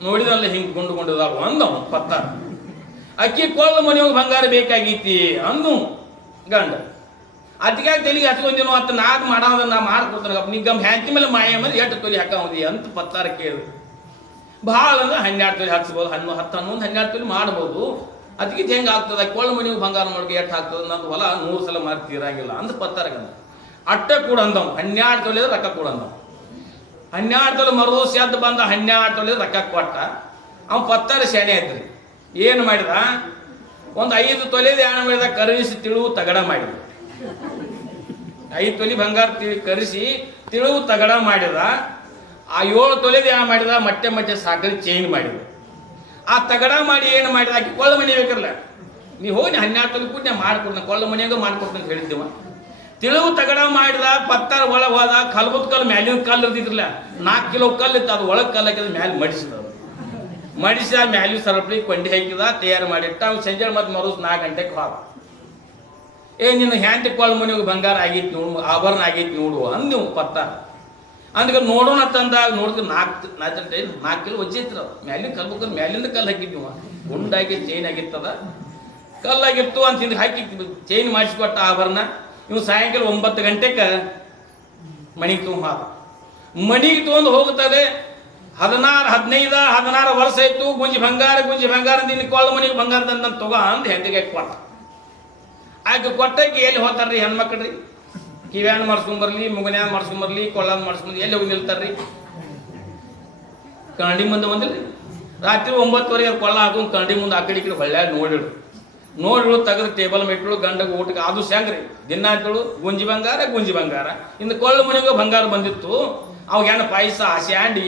ನೋಡಿದಲ್ಲ ಹಿಂಗೆ ಗುಂಡುದಾವ ಅಂದವ ಪತ್ತಾರ. ಅಕ್ಕಿ ಕೊಳ್ಳ ಮನೆಯವ್ಗೆ ಬಂಗಾರ ಬೇಕಾಗೈತಿ ಅಂದು ಗಂಡ. ಅದಕ್ಕೆ ತಲೆಗೆ ಹಚ್ಕೊಂದಿನೋ ಅಂತ ನಾದ್ ಮಾಡೋದನ್ನ ನಾ ಮಾಡ್ಕೊಡ್ತಾನಪ್ಪ ನೀ ಗಮ್ ಹ್ಯಾಂತಿ ಮೇಲೆ ಮಾಯ ಮೇಲೆ ಎಷ್ಟು ತೊಲಿ ಹಾಕಿ ಅಂತ ಪತ್ತಾರ ಕೇಳಿ ಭಾಳ ಅಂದ್ರೆ 12 ತೊಲಿ ಹಾಕ್ಸ್ಬೋದು 10 11 12 ತೊಲಿ ಮಾಡ್ಬೋದು. ಅದಕ್ಕೆ ಹೆಂಗೆ ಆಗ್ತದೆ ಕೊಳ್ಳ ಮನೆಗೆ ಬಂಗಾರ ಮಾಡೋಕೆ ಎಷ್ಟು ಆಗ್ತದೆ ನಂದು ಹೊಲ 100 ಸಲ ಮಾರಿ ತೀರಂಗಿಲ್ಲ ಅಂತ ಪತ್ತಾರಗಂದ ಅಟ್ಟೆ ಕೂಡ ಅಂದವ್ 12 ತೊಲೆ ರೊಕ್ಕ ಕೂಡ ಅಂದವ್ 12 ತೊಲೆ ಮರುದಿವಸ ಎದ್ದು ಬಂದ 12 ತೊಲೆ ರೊಕ್ಕ ಕೊಟ್ಟ ಅವ್ ಪತ್ತಾರ ಶಾಣೆ ಆಯ್ತ್ರಿ. ಏನು ಮಾಡಿದ ಒಂದು 5 ತೊಲೆದ ಏನು ಮಾಡಿದ ಕರಗಿಸಿ ತಿಳುವು ತಗಡ ಮಾಡಿದ 5 ತೊಲೆ ಬಂಗಾರ ಕರಿಸಿ ತಿಳುವು ತಗಡ ಮಾಡಿದ. ಆ 7 ತೊಲೆದ ಏನು ಮಾಡಿದ ಮತ್ತೆ ಸಾಕಳಿ ಚೇಂಜ್ ಮಾಡಿದ. ಆ ತಗಡ ಮಾಡಿ ಏನು ಮಾಡಿದ ಆಕಿ ಕೊಳ್ಳ ಮನೆ ಬೇಕಲ್ಲ ನೀವು ಹೋಗಿ 12 ತೊಲೆ ಕೂಡ ಮಾಡ್ಕೊಡ್ತಾನೆ ಕೊಳ್ಳ ಮನೆಯಾಗ ಮಾಡ್ಕೊಡ್ತಾನೆ ಅಂತ ಹೇಳಿದ್ದೇವ. ತಿಳುವು ತಗಡ ಮಾಡಿದ ಪತ್ತಾರ ಒಳಗೆ ಹೋದ ಕಲ್ಬದ ಕಲ್ಲು ಮ್ಯಾಲಿನ ಕಲ್ಲು ಇರ್ತಿದ್ರಲ್ಲ 4 ಕಿಲೋ ಕಲ್ಲು ಇತ್ತು ಅದು ಒಳಗೆ ಕಲ್ಲು ಹಾಕಿದ ಮ್ಯಾಲೆ ಮಡಿಸಿದ ಮ್ಯಾಲಿ ಸರಪಳಿ ಕೊಂಡಿ ಹಾಕಿದ ತಯಾರು ಮಾಡಿಟ್ಟ ಅವ್ನು ಸಂಜೆ ಮತ್ತೆ ಮರುಸ್ 4 ಗಂಟೆಗೆ ಹೋದ. ನಿನ್ನ ಹ್ಯಾಂತಿ ಕೊಳ್ಳ ಮನೆಗೆ ಬಂಗಾರ ಆಗಿತ್ತು ನೋಡು ಆಭರಣ ಆಗಿತ್ತು ನೋಡು ಅಂದ್ ನೀವು ಪತ್ತಾರ ಅಂದ್ಗೆ ನೋಡೋಣ ತಂದಾಗ ನೋಡಿದ್ರೆ 4 ಕಿಲೋ ವಜ್ಜೆ ಇತ್ತು ಮ್ಯಾಲಿನ ಕಲ್ಬೇಕಂದ್ರೆ ಮ್ಯಾಲಿಂದ ಕಲ್ಲು ಹಾಕಿದ್ವಿ ಗುಂಡಾಗಿ ಚೈನ್ ಆಗಿತ್ತದ ಕಲ್ಲಾಗಿತ್ತು ಅಂತ ಹಿಂದೆ ಹಾಕಿ ಚೈನ್ ಮಾಡಿಸ್ಕೊಟ್ಟ ಆಭರಣ. ಇವು ಸಾಯಂಕಾಲ 9 ಗಂಟೆಗೆ ಮನೆಗೆ ಹೋದ. ಮನೆಗೆ ತೊಗೊಂಡು ಹೋಗ್ತದೆ 16 ವರ್ಷ ಆಯ್ತು ಗುಂಜಿ ಬಂಗಾರ ನಿನ್ನ ಕೊಳ್ಳ ಮನೆಗೆ ಬಂಗಾರ ತಂದು ತಗೋ ಅಂದ್ ಹೆಂಡಿಗೆ ಕೊಟ್ಟ. ಆಕೆ ಕೊಟ್ಟಕ್ಕೆ ಎಲ್ಲಿ ಹೋಗ್ತಾರ್ರಿ ಹೆಣ್ಮಕ್ಳ್ರಿ ಕಿವ್ಯಾನ ಮಾಡ್ಸ್ಕೊಂಬರ್ಲಿ ಮುಗನ್ಯಾನ ಮಾಡ್ಸ್ಕೊಂಬರ್ಲಿ ಕೊಳ್ಳಾನ ಮಾಡ್ಸ್ಕೊಂಬರ್ಲಿ ಎಲ್ಲಿ ಹೋಗಿ ನಿಲ್ತಾರ್ರಿ ಕನ್ನಡಿ ಮುಂದೆ ಬಂದಿಲ್ರಿ ರಾತ್ರಿ 9 ಕೊಳ್ಳ ಹಾಕೊಂಡು ಕನ್ನಡಿ ಮುಂದೆ ಆ ಕಡೆ ಈ ಕಡೆ ಹೊಳ್ಳ್ಯಾಗ ನೋಡಿಳು ತೆಗೆದು ಟೇಬಲ್ ಮೆಟ್ಟಳು ಗಂಡಗೆ ಊಟಕ್ಕೆ ಅದು ಸ್ಯಾಂಗ್ರಿ ದಿನ ಅಂತೇಳು ಗುಂಜಿ ಬಂಗಾರ ಇನ್ನು ಕೊಳ್ಳ ಮನೆಗೂ ಬಂಗಾರ ಬಂದಿತ್ತು ಅವಾಗ ಏನು ಪಾಯಸ ಸ್ಯಾಂಡಿ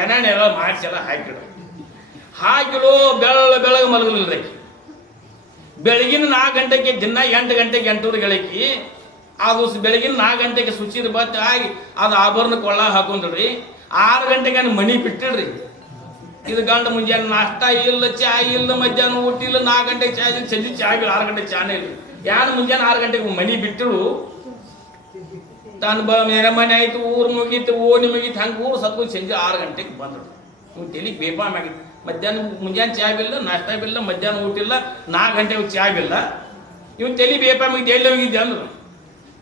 ಏನೇನೆಲ್ಲ ಮಾಡಿಸೆಲ್ಲ ಹಾಕಿಳು ಬೆಳಗ್ಗೆ ಮಲಗಲಿಲ್ಲ ಬೆಳಗಿನ 4 ಗಂಟೆಗೆ ದಿನ 8 ಗಂಟೆಗೆ 8 ಗಳಕಿ ಅದು ಬೆಳಗಿನ 4 ಗಂಟೆಗೆ ಸುಚಿದ ಬತ್ತೆ ಆಗಿ ಅದು ಆಭರಣ ಕೊಳ್ಳ ಹಾಕೊಂಡ್ರಿ 6 ಗಂಟೆಗೆ ಮನಿ ಬಿಟ್ಟಿಡ್ರಿ. ಇದು ಗಂಡ ಮುಂಜಾನೆ ನಾಷ್ಟ ಇಲ್ಲ ಚಾ ಇಲ್ಲ ಮಧ್ಯಾಹ್ನ ಊಟ ಇಲ್ಲ 4 ಗಂಟೆಗೆ ಚಾ ಇಲ್ಲ ಸಂಜೆ ಚಾ ಇಲ್ಲ 6 ಗಂಟೆಗೆ ಚಾನೇ ಇಲ್ಲ ಯಾರು ಮುಂಜಾನೆ 6 ಗಂಟೆಗೆ ಮನಿ ಬಿಟ್ಟಳು ತಾನು ಮೆರಮನೆ ಆಯ್ತು ಊರು ಮುಗೀತು ಓಣಿ ಮುಗೀತು ಹಂಗೆ ಊರು ಸತ್ಕೊಂಡು ಸಂಜೆ 6 ಗಂಟೆಗೆ ಬಂದರು. ಇವ್ನು ತೆಲಿಗೆ ಬೇಪಾಮ್ ಆಗಿತ್ತು ಮಧ್ಯಾಹ್ನ ಮುಂಜಾನೆ ಚಾ ಬಿಲ್ಲ ನಾಷ್ಟ ಬಿಲ್ಲ ಮಧ್ಯಾಹ್ನ ಊಟ ಇಲ್ಲ 4 ಗಂಟೆಗೆ ಚಾ ಬಿಲ್ಲ ಇವ್ನು ತಲೆ ಬೇಪಾಮ್ ಆಗಿದ್ದು ಎಲ್ಲಿ ಹೋಗಿದ್ದೆ ಅಂದ್ರು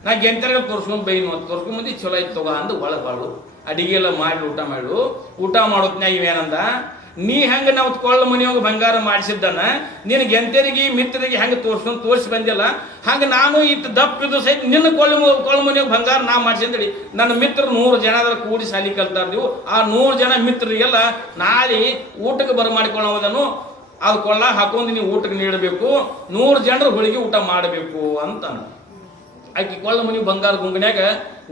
ನಾ ಗೆಂತರಿಗೆ ತೋರ್ಸ್ಕೊಂಡು ಬೈನು ಅಂತ ತೋರ್ಸ್ಕೊಂಬಂದು ಚಲೋ ಆಯ್ತು ತಗೋ ಅಂದು ಒಳಗೆ ಅಡಿಗೆ ಎಲ್ಲ ಮಾಡಿ ಊಟ ಮಾಡೋತ್ನ್ಯಾಗ ಇವೇನಂದ ನೀ ಹೆಂಗೆ ನಾವು ಕೊಳ್ಳ ಮನೆಯೋಗ ಬಂಗಾರ ಮಾಡಿಸಿದ್ದನ್ನ ನಿನ್ನ ಗೆಂತರಿಗೆ ಮಿತ್ರರಿಗೆ ಹೆಂಗೆ ತೋರಿಸಿ ಬಂದಿಲ್ಲ ಹಂಗೆ ನಾನು ಇಟ್ಟು ದಪ್ಪಿದ್ದು ಸಹಿತ ನಿನ್ನ ಕೊಳ್ಳ ಮನೆಯೋಗ ಬಂಗಾರ ನಾ ಮಾಡಿಸಿದ್ರಿ ನನ್ನ ಮಿತ್ರರು 100 ಜನ ಕೂಡಿ ಸಾಲಿ ಕಲ್ತಾ ಇದ್ದೀವಿ ಆ 100 ಜನ ಮಿತ್ರರಿಗೆಲ್ಲ ನಾಳೆ ಊಟಕ್ಕೆ ಬರಮಾಡಿಕೊಳ್ಳೋದನ್ನು ಅದು ಕೊಳ್ಳ ಹಾಕೊಂಡು ನೀವು ಊಟಕ್ಕೆ ನೀಡಬೇಕು 100 ಜನರು ಹೋಳಿಗೆ ಊಟ ಮಾಡಬೇಕು ಅಂತ ಆಕಿ ಕೊಳ್ಳ ಮನೆ ಬಂಗಾರ ಗುಂಗನ್ಯಾಗ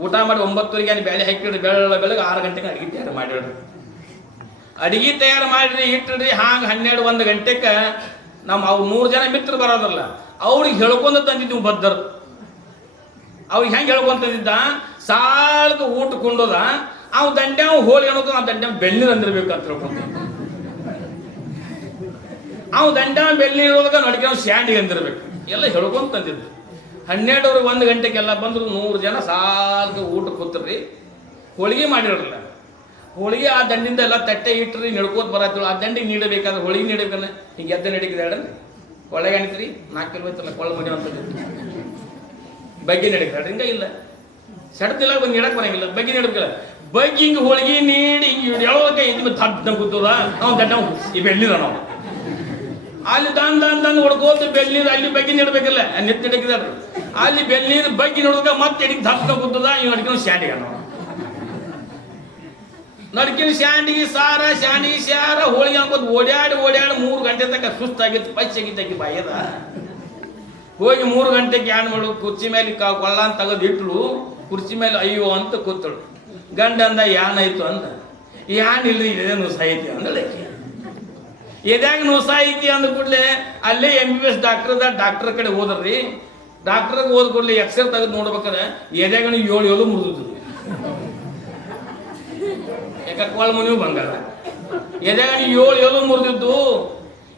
ಊಟ ಮಾಡಿ 9 ಬೇಳೆ ಹಾಕಿಡ್ರಿ ಬೆಳಗ್ಗೆ 6 ಗಂಟೆಗೆ ಅಡಿಗೆ ತಯಾರು ಮಾಡಿಡ್ರಿ ಅಡಿಗೆ ತಯಾರು ಮಾಡಿರಿ ಇಟ್ಟಿಡ್ರಿ ಹಾಂಗೆ 12-1 ಗಂಟೆಗೆ ನಮ್ಮ ಅವು 100 ಜನ ಮಿತ್ರರು ಬರೋದಲ್ಲ ಅವ್ರಿಗೆ ಹೇಳ್ಕೊಂಡ ತಂದಿದ್ದೀವಿ ಬದ್ದರು ಅವ್ರಿಗೆ ಹೆಂಗೆ ಹೇಳ್ಕೊಂತಂದಿದ್ದ ಸಾಲದ ಊಟ ಕೊಂಡೋದ ಅವ್ ದಂಡ್ಯಾವ ಹೋಳಿ ಅನ್ನೋದು ಆ ದಂಡ್ಯಾವ ಬೆಳ್ನೀರು ಅಂದಿರ್ಬೇಕು ಅಂತ ಹೇಳ್ಕೊಂಡು ಅವ್ ದಂಡ್ಯಾವ ಬೆಳ್ನೀರೋದಾಗ ನಡಿಕೆ ನಾವು ಸ್ಯಾಂಡಿಗೆ ಅಂದಿರ್ಬೇಕು ಎಲ್ಲ ಹೇಳ್ಕೊಂತ ತಂದಿದ್ದು 12-1 ಗಂಟೆಗೆಲ್ಲ ಬಂದರು 100 ಜನ ಸಾಲದ ಊಟ ಕೂತ್ರಿ ಹೋಳಿಗೆ ಮಾಡಿರಲಿಲ್ಲ ಹೋಳಿಗೆ ಆ ದಂಡಿಂದ ಎಲ್ಲ ತಟ್ಟೆ ಇಟ್ರಿ ನಡ್ಕೋತ ಬರತ್ತೇಳು ಆ ದಂಡಿಗೆ ನೀಡಬೇಕಾದ್ರೆ ಹೋಳಿಗೆ ನೀಡಬೇಕಲ್ಲ ಹಿಂಗೆ ಎದ್ದ ನಡೀಕಿದೆ ಹೇಳನ್ರಿ ಒಳಗೆ ಅಣಿತ್ರಿ 4 ಕಿಲೋ ಐತಲ್ಲ ಕೊಳ್ಳ ಮನೆ ಅಂತ ಬಗ್ಗೆ ನಡೀತಾರೆ ಹಿಂಗೆ ಇಲ್ಲ ಸೆಡ್ತಿಲ್ಲ ಬಂದು ನೀಡಕ್ಕೆ ಬರಂಗಿಲ್ಲ ಬಗ್ಗೆ ನೀಡಬೇಕಲ್ಲ ಬಗ್ಗೆ ಹಿಂಗೆ ಹೋಳಿಗೆ ನೀಡಿ ಹಿಂಗೆ ಹೇಳೋದಕ್ಕೆ ಇದು ದಡ್ಡ ಕೂತದ ನಾವು ದಡ್ಡ ಈ ಬೆಳ್ಳಿದ ನಾವು ಅಲ್ಲಿ ದಾನ್ ಹೊಡ್ಕೋತ ಬೆಳ್ನೀರು ಅಲ್ಲಿ ಬಗ್ಗೆ ನೀಡಬೇಕಲ್ಲ ನಿತ್ ನಡಕಿದಾಡ್ರಿ ಅಲ್ಲಿ ಬೆಳ್ನೀರು ಬಗ್ಗೆ ನೋಡಿದಾಗ ಮತ್ತೆ ಎಡಿಗೆ ದಡ್ಡ ಕೂತದ ಇವ್ ನಡ್ಕೊಂಡು ಸ್ಯಾಂಡಿಗೆ ನಾವು ನಡ್ಕಿನ ಶಾಂಡಿಗೆ ಸಾರ ಹೋಳಿಗೆ ಅನ್ಕೋದು ಓಡ್ಯಾಡಿ 3 ಗಂಟೆ ತನಕ ಸುಸ್ತಾಗಿತ್ತು ಪಚ್ಚಾಗಿದ್ದಾಕಿ ಬಾಯದ ಹೋಗಿ 3 ಗಂಟೆಗೆ ಏನ್ ಮಾಡು ಕುರ್ಚಿ ಮೇಲೆ ಕೊಳ್ಳ ಅಂತ ತೆಗೆದು ಇಟ್ಲು ಕುರ್ಚಿ ಮೇಲೆ ಅಯ್ಯೋ ಅಂತ ಕೂತಳು ಗಂಡ ಅಂದ ಏನಾಯ್ತು ಅಂದ ಏನಿಲ್ಲ ಇದೇ ನುಸ ಐತಿ ಅಂದಳೆ ಎದ್ಯಾಗ ನುಸ ಐತಿ ಅಂದ ಕೂಡಲೇ ಅಲ್ಲೇ MBBS ಡಾಕ್ಟರ್ ಕಡೆ ಹೋದ್ರಿ ಡಾಕ್ಟರ್ಗೆ ಹೋದ ಕೂಡಲೇ ಎಕ್ಸ್ರೇ ತೆಗೆದು ನೋಡ್ಬೇಕಾದ್ರೆ ಎದ್ಯಾಗ 7 ಮುರಿದ್ರು ಯಾಕೆ ಕೊಳ್ಳ ಮನೆಯೂ ಬಂಗಾರ ಎದ್ಯಾಗ 7 ಮುರಿದಿದ್ದು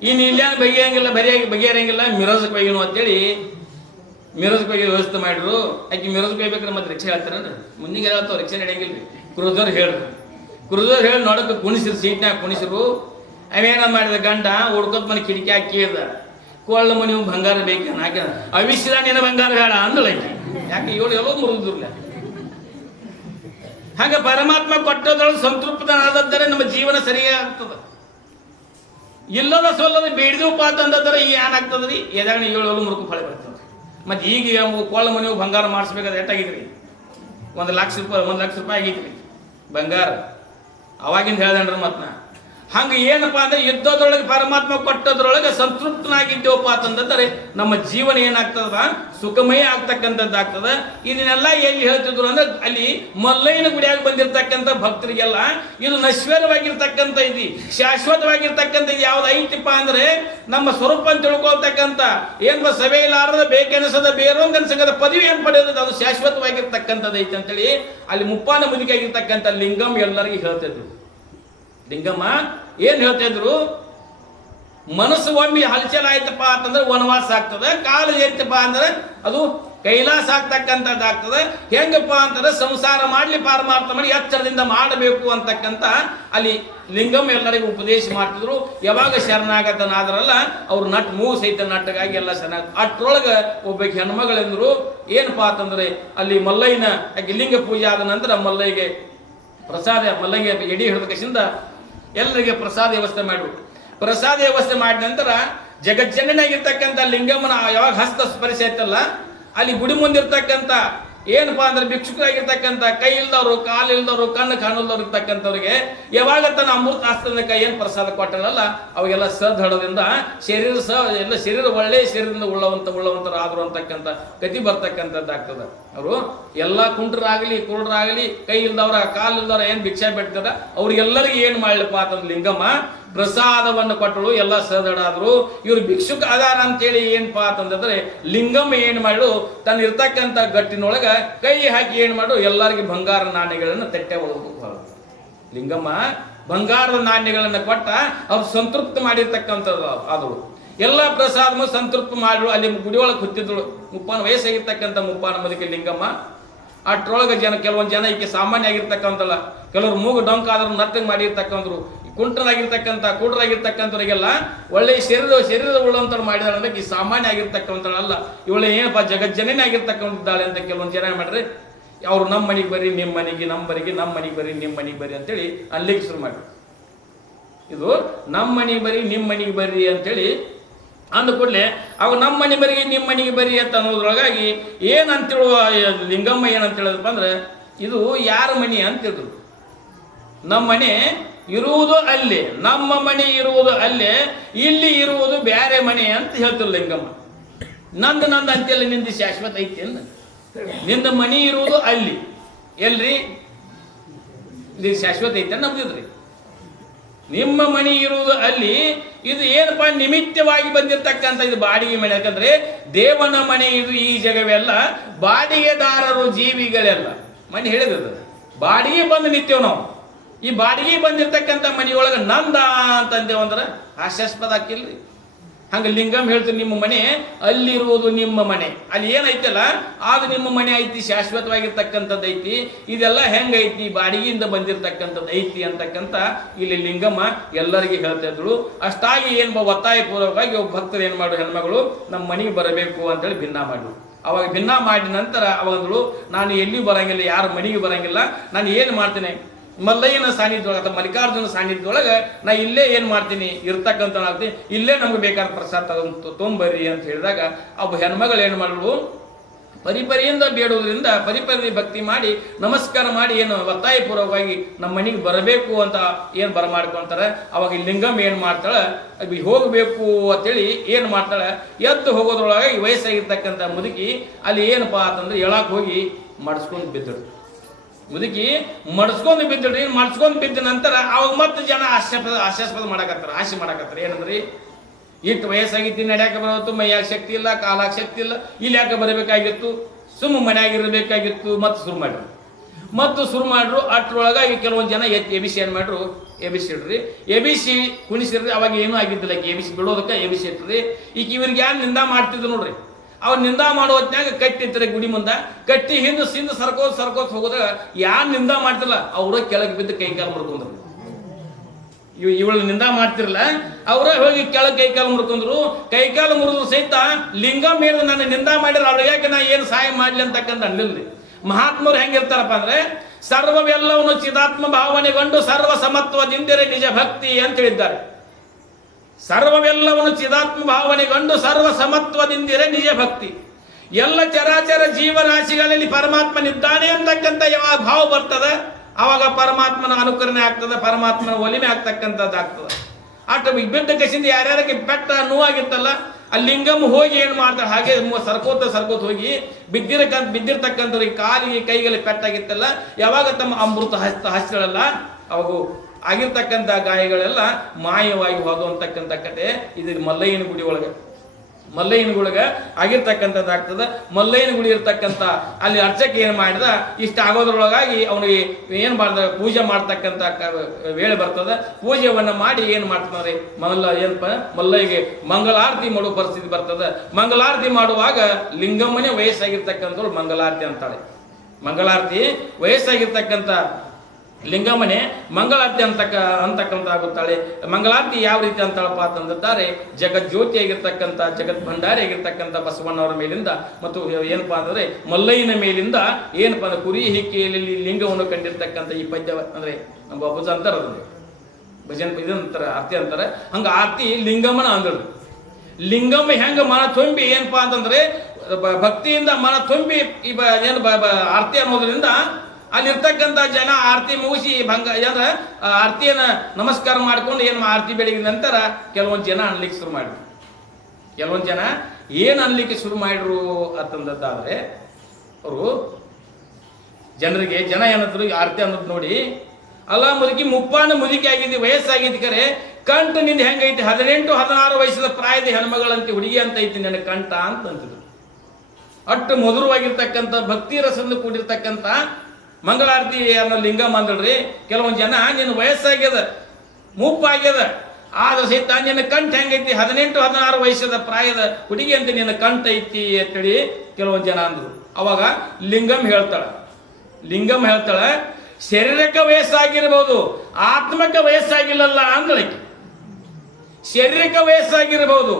ಇನ್ನು ಇಲ್ಲೇನು ಬಗೆಹರಂಗಿಲ್ಲ ಮಿರಜಕ್ಕೆ ಬೈಗನು ಅಂತೇಳಿ ಮಿರಜಕ್ಕೆ ಬಗ್ಗೆ ವ್ಯವಸ್ಥೆ ಮಾಡಿದ್ರು ಆಕೆ ಮಿರಜಕ್ಕೆ ಹೋಗ್ಬೇಕಾದ್ರೆ ಮತ್ತೆ ರಿಕ್ಷಾ ಹೇಳ್ತಾರನ್ರಿ ಮುಂದಿಗೆ ಹೇಳ್ತಾವ ರಿಕ್ಷಾ ನಡೆಯಂಗಿಲ್ರಿ ಕ್ರೂಸರ್ ಹೇಳಿ ನೋಡಕ್ಕೆ ಕುಣಿಸಿರು ಸೀಟ್ನಾಗ ಕುಣಿಸಿರು ಅವೇನ ಮಾಡಿದ ಗಂಡ ಹುಡ್ಕೋತ್ ಮನೆ ಕಿಟಕಿ ಹಾಕಿ ಕೇಳ್ದ ಕೊಳ್ಳ ಮನೆ ಬಂಗಾರ ಬೇಕು ಹಾಕಿ ಅವಿಶ್ರ ನಿನ್ನ ಬಂಗಾರ ಬೇಡ ಅಂದಳು ಆಕಿ ಯಾಕೆ ಏಳು ಎಲ್ಲೋ ಮುರಿದಿರ್ಲ. ಹಾಗ ಪರಮಾತ್ಮ ಕೊಟ್ಟದ್ರೊಳಗೆ ಸಂತೃಪ್ತನಾದರೆ ನಮ್ಮ ಜೀವನ ಸರಿಯಾಗ್ತದೆ. ಇಲ್ಲದ ಸೋಲ್ಲದ ಬೇಡಿದವಪ್ಪ ಅಂತಂದ್ರೆ ಈಗ ಏನಾಗ್ತದ್ರಿ, ಎದಾಗ 7 ಮುರುಕು ಫಳೆ ಬರ್ತದೆ. ಮತ್ತೆ ಈಗ ಕೊಳ್ಳ ಮನೆಯು ಬಂಗಾರ ಮಾಡಿಸ್ಬೇಕಾದ್ರೆ ಎಷ್ಟಾಗಿದ್ರಿ? 1 ಲಕ್ಷ ರೂಪಾಯಿ 1 ಲಕ್ಷ ರೂಪಾಯಿ ಆಗೈತ್ರಿ ಬಂಗಾರ. ಅವಾಗಿಂದ ಹೇಳ್ದನ್ರಿ ಮತ್ ನಾ ಹಂಗ ಏನಪ್ಪಾ ಅಂದ್ರೆ ಯುದ್ಧದೊಳಗೆ ಪರಮಾತ್ಮ ಕೊಟ್ಟದ್ರೊಳಗೆ ಸಂತೃಪ್ತನಾಗಿದ್ದೇವಪ್ಪ ಅಂತಂದ್ರೆ ನಮ್ಮ ಜೀವನ ಏನಾಗ್ತದ, ಸುಖಮಯ ಆಗ್ತಕ್ಕಂಥದ್ದಾಗ್ತದ. ಇದನ್ನೆಲ್ಲ ಎಲ್ಲಿ ಹೇಳ್ತಿದ್ರು ಅಂದ್ರೆ ಅಲ್ಲಿ ಮಲ್ಲಯ್ಯನ ಗುಡಿಯಾಗಿ ಬಂದಿರತಕ್ಕಂಥ ಭಕ್ತರಿಗೆಲ್ಲ ಇದು ನಶ್ವರವಾಗಿರ್ತಕ್ಕಂಥ ಇದು ಶಾಶ್ವತವಾಗಿರ್ತಕ್ಕಂಥ ಇದು ಯಾವ್ದು ಐತಿಪ್ಪ ಅಂದ್ರೆ ನಮ್ಮ ಸ್ವರೂಪ ಅಂತ ತಿಳ್ಕೊಳ್ತಕ್ಕಂಥ ಏನ್ ಸಭೆ ಇಲ್ಲಾರದ ಬೇಕೆನಿಸದ ಬೇರೊಂದು ಅನ್ಸಂಗದ ಪದವಿ ಏನ್ ಪಡೆಯೋದು ಅದು ಶಾಶ್ವತವಾಗಿರ್ತಕ್ಕಂಥದ್ದು ಐತಿ ಅಂತೇಳಿ ಅಲ್ಲಿ ಮುಪ್ಪಾನ ಮುದುಕಾಗಿರ್ತಕ್ಕಂಥ ಲಿಂಗಂ ಎಲ್ಲರಿಗೂ ಹೇಳ್ತಿದ್ರು. ಲಿಂಗಮ್ಮ ಏನ್ ಹೇಳ್ತಾ ಇದ್ರು, ಮನಸ್ಸು ಒಮ್ಮೆ ಹಲಚಲ್ ಆಯ್ತಪ್ಪ ಅಂತಂದ್ರೆ ವನವಾಸ ಆಗ್ತದೆ, ಕಾಲು ಏರ್ತಪ್ಪ ಅಂದ್ರೆ ಅದು ಕೈಲಾಸ ಆಗ್ತಕ್ಕಂಥದ್ದಾಗ್ತದೆ. ಹೆಂಗಪ್ಪ ಅಂತಂದ್ರೆ ಸಂಸಾರ ಮಾಡ್ಲಿ ಪಾರಮಾರ್ಥ ಮಾಡಿ ಎಚ್ಚರದಿಂದ ಮಾಡಬೇಕು ಅಂತಕ್ಕಂಥ ಅಲ್ಲಿ ಲಿಂಗಮ್ಮ ಎಲ್ಲರಿಗೂ ಉಪದೇಶ ಮಾಡ್ತಿದ್ರು. ಯಾವಾಗ ಶರಣಾಗತನಾದ್ರಲ್ಲ ಅವ್ರು ನಟ್ ಮೂಗು ಸಹಿತ ನಟ್ಟಗಾಗಿ ಎಲ್ಲ ಶರಣ. ಅಟ್ರೊಳಗೆ ಒಬ್ಬ ಹೆಣ್ಮಗಳಂದ್ರು ಏನಪ್ಪಾ ಅಂತಂದ್ರೆ ಅಲ್ಲಿ ಮಲ್ಲಯ್ಯನ ಲಿಂಗ ಪೂಜೆ ಆದ ನಂತರ ಮಲ್ಲಯ್ಯಗೆ ಪ್ರಸಾದ, ಮಲ್ಲಯ್ಯ ಎಡಿ ಹಿಡಿದ ಕಸಿಂದ ಎಲ್ಲರಿಗೆ ಪ್ರಸಾದ ವ್ಯವಸ್ಥೆ ಮಾಡು. ಪ್ರಸಾದ ವ್ಯವಸ್ಥೆ ಮಾಡಿದ ನಂತರ ಜಗಜ್ಜನನಾಗಿರ್ತಕ್ಕಂಥ ಲಿಂಗಮ್ಮನ ಯಾವಾಗ ಹಸ್ತ ಸ್ಪರ್ಶ ಆಯ್ತಲ್ಲ ಅಲ್ಲಿ ಗುಡಿ ಮುಂದಿರ್ತಕ್ಕಂಥ ಏನಪ್ಪಾ ಅಂದ್ರೆ ಭಿಕ್ಷುಕರಾಗಿರ್ತಕ್ಕಂಥ ಕೈ ಇಲ್ದವ್ರು, ಕಾಲು ಇಲ್ದವ್ರು, ಕಣ್ಣು ಕಾಣಲ್ದವ್ರು ಇರ್ತಕ್ಕಂಥವ್ರಿಗೆ ಯಾವಾಗ ತನ್ನ ಅಮೃತ ಹಸ್ತದ ಏನ್ ಪ್ರಸಾದ ಕೊಟ್ಟಲ್ಲ ಅವಾಗೆಲ್ಲ ಸದೃಢದಿಂದ ಎಲ್ಲ ಶರೀರ ಒಳ್ಳೆ ಶರೀರದಿಂದ ಉಳ್ಳವಂತರಾದ್ರು ಅಂತಕ್ಕಂಥ ಗತಿ ಬರ್ತಕ್ಕಂಥದ್ದಾಗ್ತದ. ಅವರು ಎಲ್ಲ ಕುಂಟರಾಗ್ಲಿ ಕುರುಡರಾಗ್ಲಿ ಕೈ ಇಲ್ದವ್ರ ಕಾಲು ಇಲ್ದವ್ರ ಏನ್ ಭಿಕ್ಷೆ ಬಿಡ್ತಾರ ಅವ್ರಿಗೆಲ್ಲರಿಗೂ ಏನ್ ಮಾಡ್ಲಪ್ಪ ಅಂತಂದ್ರೆ ಲಿಂಗಮ್ಮ ಪ್ರಸಾದವನ್ನು ಕೊಟ್ಟಳು. ಎಲ್ಲ ಸದೃಢಾದ್ರು. ಇವ್ರು ಭಿಕ್ಷುಕ ಅದಾರ ಅಂತೇಳಿ ಏನಪ್ಪಾ ಅಂತಂದ್ರೆ ಲಿಂಗಮ್ಮ ಏನ್ ಮಾಡು ತನ್ನ ಇರ್ತಕ್ಕಂಥ ಗಟ್ಟಿನೊಳಗ ಕೈ ಹಾಕಿ ಏನ್ ಮಾಡು ಎಲ್ಲರಿಗೂ ಬಂಗಾರ ನಾಣ್ಯಗಳನ್ನ ತಟ್ಟೆ ಒಳಗೆ ಲಿಂಗಮ್ಮ ಬಂಗಾರದ ನಾಣ್ಯಗಳನ್ನ ಕೊಟ್ಟ ಅವ್ರು ಸಂತೃಪ್ತ ಮಾಡಿರ್ತಕ್ಕಂಥದ್ದು ಆದಳು. ಎಲ್ಲ ಪ್ರಸಾದ ಸಂತೃಪ್ತ ಮಾಡಿದ್ರು. ಅಲ್ಲಿ ಗುಡಿಯೊಳಗೆ ಕೂತಿದ್ರು ಮುಪ್ಪಾನ ವಯಸ್ಸಾಗಿರ್ತಕ್ಕಂಥ ಮುಪ್ಪಾನ ಮುದುಕಿ ಲಿಂಗಮ್ಮ. ಅಟ್ರೊಳಗೆ ಕೆಲವೊಂದು ಜನ ಈಕೆ ಸಾಮಾನ್ಯ ಆಗಿರ್ತಕ್ಕಂಥಲ್ಲ, ಕೆಲವರು ಮೂಗು ಡೊಂಕ್ ಆದ್ರೂ ನರ್ತಂಗ್ ಮಾಡಿರ್ತಕ್ಕಂಥವ್ರು, ಕುಂಟರಾಗಿರ್ತಕ್ಕಂಥ ಕೂಟರಾಗಿರ್ತಕ್ಕಂಥವ್ರಿಗೆಲ್ಲ ಒಳ್ಳೆ ಶರೀರದ ಉಳ್ಳಂತವ್ರು ಮಾಡಿದಾರೆ ಅಂದ್ರೆ ಈ ಸಾಮಾನ್ಯ ಆಗಿರ್ತಕ್ಕಂಥಲ್ಲ, ಇವಳೆ ಏನಪ್ಪಾ ಜಗಜ್ಜನೇ ಆಗಿರ್ತಕ್ಕಂಥದ್ದಾಳೆ ಅಂತ ಕೆಲವೊಂದು ಜನ ಮಾಡ್ರಿ ಅವ್ರು ನಮ್ಮ ಮನೆಗೆ ಬರ್ರಿ ನಿಮ್ಮ ಮನೆಗೆ, ನಮ್ಮ ಮನೆಗೆ ಬರ್ರಿ ನಿಮ್ಮ ಮನೆಗೆ ಬರ್ರಿ ಅಂತೇಳಿ ಅಲ್ಲಿಗೆ ಶುರು ಮಾಡಿ. ಇದು ನಮ್ಮ ಮನೆಗೆ ಬರ್ರಿ ನಿಮ್ಮ ಮನೆಗೆ ಬರ್ರಿ ಅಂತೇಳಿ ಅಂದ ಕೂಡಲೇ ಅವ ನಮ್ಮ ಮನೆ ಬರಿಗೆ ನಿಮ್ಮ ಮನೆಗೆ ಬರ್ರಿ ಅಂತ ಅನ್ನೋದ್ರೊಳಗಾಗಿ ಏನಂತೇಳುವ ಲಿಂಗಮ್ಮ ಏನಂತ ಹೇಳಿದ್ರಪ್ಪ ಅಂದ್ರೆ ಇದು ಯಾರ ಮನೆ ಅಂತ ಹೇಳಿದ್ರು. ನಮ್ಮ ಮನೆ ಇರುವುದು ಅಲ್ಲೇ, ನಮ್ಮ ಮನೆ ಇರುವುದು ಅಲ್ಲೇ, ಇಲ್ಲಿ ಇರುವುದು ಬೇರೆ ಮನೆ ಅಂತ ಹೇಳ್ತಿಲ್ಲ ಲಿಂಗಮ್ಮ. ನಂದು ಅಂತೆಲ್ಲ ನಿಂದು ಶಾಶ್ವತ ಐತಿ ಅಂದ. ನಿಂದ ಮನೆ ಇರುವುದು ಅಲ್ಲಿ, ಎಲ್ರಿ ಇದು ಶಾಶ್ವತ ಐತೆ ನಮ್ದಿದ್ರಿ. ನಿಮ್ಮ ಮನೆ ಇರುವುದು ಅಲ್ಲಿ, ಇದು ಏನಪ್ಪಾ ನಿಮಿತ್ತವಾಗಿ ಬಂದಿರತಕ್ಕಂಥ ಇದು ಬಾಡಿಗೆ ಮನೆ. ಯಾಕಂದ್ರೆ ದೇವನ ಮನೆ ಇದು ಈ ಜಗವೆಲ್ಲ, ಬಾಡಿಗೆದಾರರು ಜೀವಿಗಳೆಲ್ಲ ಮನೆ ಹೇಳಿದ ಬಾಡಿಗೆ ಬಂದು ನಿಂತೇವ್ ನಾವು. ಈ ಬಾಡಿಗೆ ಬಂದಿರ್ತಕ್ಕಂಥ ಮನೆಯೊಳಗೆ ನಂದ ಅಂತಂದೇವ್ ಅಂದ್ರೆ ಹಾಸ್ಯಾಸ್ಪದ ಹಾಕಿಲ್ರಿ. ಹಂಗ ಲಿಂಗಮ್ ಹೇಳ್ತೀವಿ ನಿಮ್ಮ ಮನೆ ಅಲ್ಲಿರುವುದು ನಿಮ್ಮ ಮನೆ, ಅಲ್ಲಿ ಏನೈತಲ್ಲ ಅದು ನಿಮ್ಮ ಮನೆ ಐತಿ, ಶಾಶ್ವತವಾಗಿರ್ತಕ್ಕಂಥದ್ದು ಐತಿ. ಇದೆಲ್ಲ ಹೆಂಗೈತಿ ಬಾಡಿಗೆಯಿಂದ ಬಂದಿರತಕ್ಕಂಥದ್ದು ಐತಿ ಅಂತಕ್ಕಂಥ ಇಲ್ಲಿ ಲಿಂಗಮ್ಮ ಎಲ್ಲರಿಗೆ ಹೇಳ್ತಾ ಇದ್ರು. ಅಷ್ಟಾಗಿ ಏನ್ ಒತ್ತಾಯ ಪೂರ್ವಕವಾಗಿ ಒಬ್ಬ ಭಕ್ತರು ಏನ್ ಮಾಡು ಹೆಣ್ಮಗಳು ನಮ್ಮ ಮನೆಗೆ ಬರಬೇಕು ಅಂತೇಳಿ ಭಿನ್ನ ಮಾಡು. ಅವಾಗ ಭಿನ್ನ ಮಾಡಿದ ನಂತರ ಅವಾಗಂದ್ರು ನಾನು ಎಲ್ಲಿಯೂ ಬರಂಗಿಲ್ಲ, ಯಾರ ಮನೆಗೆ ಬರಂಗಿಲ್ಲ, ನಾನು ಏನು ಮಾಡ್ತೇನೆ ಮಲ್ಲಯ್ಯನ ಸಾನ್ನಿಧ್ಯ ಅಥವಾ ಮಲ್ಲಿಕಾರ್ಜುನ ಸಾನ್ನಿಧ್ಯವೊಳಗೆ ನಾ ಇಲ್ಲೇ ಏನ್ ಮಾಡ್ತೀನಿ ಇರ್ತಕ್ಕಂಥ ಇಲ್ಲೇ ನಮ್ಗೆ ಬೇಕಾದ ಪ್ರಸಾದ ತೊಗೊಂಬರ್ರಿ ಅಂತ ಹೇಳಿದಾಗ ಒಬ್ಬ ಹೆಣ್ಮಗಳು ಏನ್ ಮಾಡಲು ಪರಿಪರಿಯಿಂದ ಬೇಡುವುದರಿಂದ ಪರಿಪರಿ ಭಕ್ತಿ ಮಾಡಿ ನಮಸ್ಕಾರ ಮಾಡಿ ಏನು ಒತ್ತಾಯ ಪೂರ್ವಕವಾಗಿ ನಮ್ಮ ಮನೆಗೆ ಬರಬೇಕು ಅಂತ ಏನ್ ಬರಮಾಡ್ಕೊಂತಾರೆ. ಅವಾಗ ಲಿಂಗಮ್ಮ ಏನ್ ಮಾಡ್ತಾಳೆ ಹೋಗ್ಬೇಕು ಅಂತೇಳಿ ಏನ್ ಮಾಡ್ತಾಳೆ ಎದ್ದು ಹೋಗೋದ್ರೊಳಗೆ ವಯಸ್ಸಾಗಿರ್ತಕ್ಕಂಥ ಮುದುಕಿ ಅಲ್ಲಿ ಏನಪ್ಪಾ ಅಂತಂದ್ರೆ ಎಳಕ್ ಹೋಗಿ ಮಡ್ಸ್ಕೊಂಡು ಬಿದ್ದಳು. ಮುದುಕಿ ಮಡ್ಸ್ಕೊಂಡು ಬಿದ್ದಳ್ರಿ. ಮಡ್ಸ್ಕೊಂಡು ಬಿದ್ದ ನಂತರ ಅವಾಗ ಮತ್ತೆ ಜನ ಆಶಾಸ್ಪದ ಮಾಡಕತ್ತಾರ, ಆಸೆ ಮಾಡಕತ್ತಾರ. ಏನಂದ್ರಿ ಇಟ್ಟು ವಯಸ್ಸಾಗಿತ್ತು ನಡ್ಯಾಕ ಬರೋತ್ತು, ಮೈಯಾಗ ಶಕ್ತಿ ಇಲ್ಲ, ಕಾಲಾಗ ಶಕ್ತಿ ಇಲ್ಲ, ಇಲ್ಲಿ ಯಾಕೆ ಬರಬೇಕಾಗಿತ್ತು, ಸುಮ್ಮ ಮನೆಯಾಗಿರ್ಬೇಕಾಗಿತ್ತು. ಮತ್ತು ಶುರು ಮಾಡ್ರು. ಅಟ್ರೊಳಗಾಗಿ ಕೆಲವೊಂದು ಜನ ಎಬಿಸಿ ಏನ್ ಮಾಡ್ರು ಎಬಿಸಿಡ್ರಿ, ಎಬಿಸಿ ಕುಣಿಸಿಡ್ರಿ. ಅವಾಗ ಏನೂ ಆಗಿದ್ದಿಲ್ಲ, ಎಬಿಸಿ ಬಿಡೋದಕ್ಕೆ ಎಬಿಸಿ ಇಟ್ರಿ. ಈಗ ಇವ್ರಿಗೆ ಯಾರು ನಿಂದ ಮಾಡ್ತಿದ್ರು ನೋಡ್ರಿ, ಅವ್ರು ನಿಂದ ಮಾಡೋ ಹೊತ್ನಾಗ ಕಟ್ಟಿರ್ತಾರೆ ಗುಡಿ ಮುಂದ, ಕಟ್ಟಿ ಹಿಂದೆ ಸರ್ಕೋತ್ ಹೋಗೋದಾಗ ಯಾರು ನಿಂದ ಮಾಡ್ತಿಲ್ಲ ಅವ್ರ ಕೆಳಗೆ ಬಿದ್ದು ಕೈ ಕಾಲು ಮುರ್ಕೊಂಡ್ರು. ಇವಳು ನಿಂದ ಮಾಡ್ತಿರಲ್ಲ, ಅವರ ಹೋಗಿ ಕೆಳಗೆ ಕೈಕಾಲು ಮುರ್ಕೊಂಡ್ರು. ಕೈಕಾಲು ಮುರಿದ್ರು ಸಹಿತ ಲಿಂಗಂ ಏನು ನನ್ನ ನಿಂದ ಮಾಡಿದ್ರೆ ಅವ್ರಿಗೆ ಯಾಕೆ ನಾ ಏನು ಸಹಾಯ ಮಾಡ್ಲಿ ಅಂತಕ್ಕಂಥ ಅನ್ಲಿಲ್ಲ. ಮಹಾತ್ಮರು ಹೆಂಗಿರ್ತಾರಪ್ಪ ಅಂದ್ರೆ ಸರ್ವವೆಲ್ಲವನ್ನು ಚಿದಾತ್ಮ ಭಾವನೆಗೊಂಡು ಸರ್ವ ಸಮತ್ವದಿಂದಿರೆ ನಿಜ ಭಕ್ತಿ ಅಂತ ಹೇಳಿದ್ದಾರೆ. ಸರ್ವವೆಲ್ಲವನ್ನು ಚಿದಾತ್ಮ ಭಾವನೆಗೊಂಡು ಸರ್ವ ಸಮತ್ವದಿಂದಿರೆ ನಿಜ ಭಕ್ತಿ. ಎಲ್ಲ ಚರಾಚರ ಜೀವರಾಶಿಗಳಲ್ಲಿ ಪರಮಾತ್ಮನಿದ್ದಾನೆ ಅಂತಕ್ಕಂಥ ಯಾವಾಗ ಭಾವ ಬರ್ತದೆ ಆವಾಗ ಪರಮಾತ್ಮನ ಅನುಕರಣೆ ಆಗ್ತದೆ, ಪರಮಾತ್ಮನ ಒಲಿಮೆ ಆಗ್ತಕ್ಕಂಥದ್ದು ಆಗ್ತದೆ. ಅಷ್ಟು ಬಿದ್ದ ಕಸಿಂದ ಯಾರ್ಯಾರಿಗೆ ಪೆಟ್ಟ ನೋವಾಗಿತ್ತಲ್ಲ, ಆ ಲಿಂಗಮ್ ಹೋಗಿ ಏನು ಮಾಡ್ತಾರೆ ಹಾಗೆ ಸರ್ಕೋತ ಹೋಗಿ ಬಿದ್ದಿರ್ತಕ್ಕಂಥವ್ರಿಗೆ ಕಾಲಿಗೆ ಕೈಗಳಿಗೆ ಪೆಟ್ಟಾಗಿತ್ತಲ್ಲ, ಯಾವಾಗ ತಮ್ಮ ಅಮೃತ ಹಸ್ತಗಳಲ್ಲ ಅವಾಗ ಆಗಿರ್ತಕ್ಕಂಥ ಗಾಯಗಳೆಲ್ಲ ಮಾಯವಾಗಿ ಹೋದು ಅಂತಕ್ಕಂಥ ಕತೆ ಇದು ಮಲ್ಲಯ್ಯನ ಗುಡಿ ಒಳಗೆ. ಮಲ್ಲಯ್ಯನ ಗುಡಿಗೆ ಆಗಿರ್ತಕ್ಕಂಥದ್ದು ಆಗ್ತದೆ. ಮಲ್ಲಯ್ಯನ ಗುಡಿ ಇರ್ತಕ್ಕಂಥ ಅಲ್ಲಿ ಅರ್ಚಕ ಏನು ಮಾಡಿದ ಇಷ್ಟ ಆಗೋದ್ರೊಳಗಾಗಿ ಅವನಿಗೆ ಏನು ಮಾಡ್ದ ಪೂಜೆ ಮಾಡ್ತಕ್ಕಂಥ ವೇಳೆ ಬರ್ತದೆ. ಪೂಜೆಯನ್ನು ಮಾಡಿ ಏನು ಮಾಡ್ತಾರೆ ಏನಪ್ಪ ಮಲ್ಲಯ್ಯಗೆ ಮಂಗಳಾರತಿ ಮಾಡೋ ಪರಿಸ್ಥಿತಿ ಬರ್ತದೆ. ಮಂಗಳಾರತಿ ಮಾಡುವಾಗ ಲಿಂಗಮ್ಮನೇ ವಯಸ್ಸಾಗಿರ್ತಕ್ಕಂಥವ್ರು ಮಂಗಳಾರತಿ ಅಂತಾಳೆ. ಮಂಗಳಾರತಿ ವಯಸ್ಸಾಗಿರ್ತಕ್ಕಂಥ ಲಿಂಗಮ್ಮನೆ ಮಂಗಳಾರತಿ ಅಂತಕ್ಕಂಥ ಆಗುತ್ತಾಳೆ. ಮಂಗಳಾರತಿ ಯಾವ ರೀತಿ ಅಂತಾಳಪ್ಪ ಅಂತಂದಿದ್ದಾರೆ, ಜಗಜ್ಯೋತಿಯಾಗಿರ್ತಕ್ಕಂಥ ಜಗತ್ ಭಂಡಾರಿ ಆಗಿರ್ತಕ್ಕಂಥ ಬಸವಣ್ಣವರ ಮೇಲಿಂದ ಮತ್ತು ಏನಪ್ಪಾ ಅಂದ್ರೆ ಮಲ್ಲಯ್ಯನ ಮೇಲಿಂದ ಏನಪ್ಪಾ ಅಂದ್ರೆ ಕುರಿ ಹಿಕ್ಕಿಯಲ್ಲಿ ಲಿಂಗವನ್ನು ಕಂಡಿರ್ತಕ್ಕಂಥ ಈ ಪದ್ಯ ಅಂದ್ರೆ ನಮ್ಮ ಭುಜ ಅಂತಾರ ಭಜನ್ ಇದಂತಾರ ಆರ್ತಿ ಅಂತಾರೆ. ಹಂಗ ಆರ್ತಿ ಲಿಂಗಮ್ಮನ ಅಂದರು. ಲಿಂಗಮ್ಮ ಹೆಂಗ ಮನ ತುಂಬಿ ಏನಪ್ಪಾ ಅಂತಂದ್ರೆ ಭಕ್ತಿಯಿಂದ ಮನ ತುಂಬಿ ಏನು ಆರ್ತಿ ಅನ್ನೋದ್ರಿಂದ ಅಲ್ಲಿರ್ತಕ್ಕಂಥ ಜನ ಆರತಿ ಮುಗಿಸಿ ಅಂದ್ರೆ ಆರತಿಯನ್ನ ನಮಸ್ಕಾರ ಮಾಡ್ಕೊಂಡು ಏನು ಆರತಿ ಬೆಳಗಿದ ನಂತರ ಕೆಲವೊಂದು ಜನ ಅನ್ಲಿಕ್ಕೆ ಶುರು ಮಾಡಿದ್ರು. ಕೆಲವೊಂದು ಜನ ಏನು ಅನ್ಲಿಕ್ಕೆ ಶುರು ಮಾಡಿದ್ರು ಅಂತಂದದ್ದಾದ್ರೆ ಅವರು ಜನರಿಗೆ ಜನ ಏನಾದ್ರು ಆರತಿ ಅನ್ನೋದು ನೋಡಿ, ಅಲ್ಲ ಮುದುಕಿ ಆಗಿದ್ದಿ, ವಯಸ್ಸಾಗಿದ್ದು ಕರೆ ಕಂಠ ನಿಂದ ಹೆಂಗೈತಿ, 18-16 ವಯಸ್ಸದ ಪ್ರಾಯದ ಹೆಣ್ಮಗಳಂತೆ ಹುಡುಗಿ ಅಂತ ಐತಿ ನನ್ನ ಕಂಠ ಅಂತಂತಿದ್ರು. ಅಟ್ಟು ಮಧುರವಾಗಿರ್ತಕ್ಕಂಥ ಭಕ್ತಿ ರಸದಿಂದ ಕೂಡಿರ್ತಕ್ಕಂಥ ಮಂಗಳಾರತಿ ಅನ್ನೋ ಲಿಂಗಮ್ಮ ಅಂದಳ್ರಿ. ಕೆಲವೊಂದು ಜನ ನಿನ್ನ ವಯಸ್ಸಾಗ್ಯದ, ಮುಪ್ಪಾಗ್ಯದ, ಆದ ಸಹಿತ ನಿನ್ನ ಕಂಠ ಹೆಂಗೈತಿ, 18-16 ವಯಸ್ಸದ ಪ್ರಾಯದ ಹುಡುಗಿ ಅಂತ ನಿನ್ನ ಕಂಠ ಐತಿ ಅಂತೇಳಿ ಕೆಲವೊಂದು ಜನ ಅಂದ್ರು. ಅವಾಗ ಲಿಂಗಮ್ಮ ಹೇಳ್ತಾಳ ಶರೀರಕ್ಕೆ ವಯಸ್ಸಾಗಿರ್ಬೋದು, ಆತ್ಮಕ್ಕೆ ವಯಸ್ಸಾಗಿಲ್ಲಲ್ಲ ಅಂದಳಕ್ಕೆ. ಶರೀರಕ್ಕೆ ವಯಸ್ಸಾಗಿರ್ಬೋದು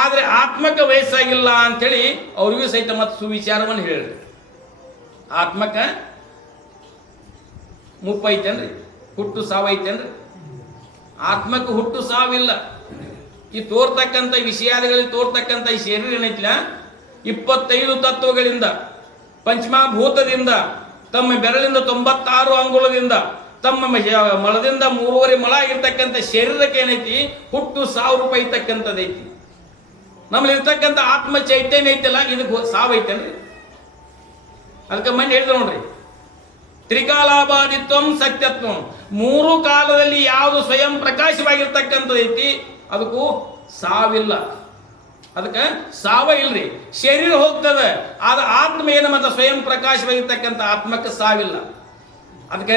ಆದ್ರೆ ಆತ್ಮಕ್ಕೆ ವಯಸ್ಸಾಗಿಲ್ಲ ಅಂತೇಳಿ ಅವ್ರಿಗೂ ಸಹಿತ ಮತ್ತೆ ಸುವಿಚಾರವನ್ನು ಹೇಳಿ. ಆತ್ಮಕ್ಕ ಮುಪ್ಪೈತೇನ್ರಿ, ಹುಟ್ಟು ಸಾವೈತೇನ್ರಿ? ಆತ್ಮಕ್ಕೆ ಹುಟ್ಟು ಸಾವಿಲ್ಲ. ಈ ತೋರ್ತಕ್ಕಂಥ ವಿಷಯಾದಿಗಳಲ್ಲಿ ತೋರ್ತಕ್ಕಂಥ ಈ ಶರೀರ ಏನೈತಿಲ್ಲ 25 ತತ್ವಗಳಿಂದ ಪಂಚಮಭೂತದಿಂದ ತಮ್ಮ ಬೆರಳಿಂದ 96 ಅಂಗುಳದಿಂದ ತಮ್ಮ ಮಳದಿಂದ 3.5 ಮಳ ಆಗಿರ್ತಕ್ಕಂಥ ಶರೀರಕ್ಕೆ ಏನೈತಿ ಹುಟ್ಟು ಸಾವು ರೂಪಾಯಿ ಇರ್ತಕ್ಕಂಥದ್ದೈತಿ. ನಮ್ಮಲ್ಲಿ ಇರ್ತಕ್ಕಂಥ ಆತ್ಮ ಚೈತನ್ಯ ಐತಲ್ಲ ಇದಕ್ಕೆ ಸಾವೈತೇನ್ರಿ? ಅದಕ್ಕೆ ಮನೆ ಹೇಳಿದ್ರು ನೋಡ್ರಿ, ತ್ರಿಕಾಲಾಬಾಧಿತ್ವಂ ಸತ್ಯತ್ವಂ, 3 ಕಾಲದಲ್ಲಿ ಯಾವುದು ಸ್ವಯಂ ಪ್ರಕಾಶವಾಗಿರ್ತಕ್ಕಂಥದೈತಿ ಅದಕ್ಕೂ ಸಾವಿಲ್ಲ. ಅದಕ್ಕೆ ಸಾವ ಇಲ್ರಿ, ಶರೀರ ಹೋಗ್ತದೆ, ಆದ ಆತ್ಮ ಏನು ಮತ್ತೆ ಸ್ವಯಂ ಪ್ರಕಾಶವಾಗಿರ್ತಕ್ಕಂಥ ಆತ್ಮಕ್ಕೆ ಸಾವಿಲ್ಲ. ಅದಕ್ಕೆ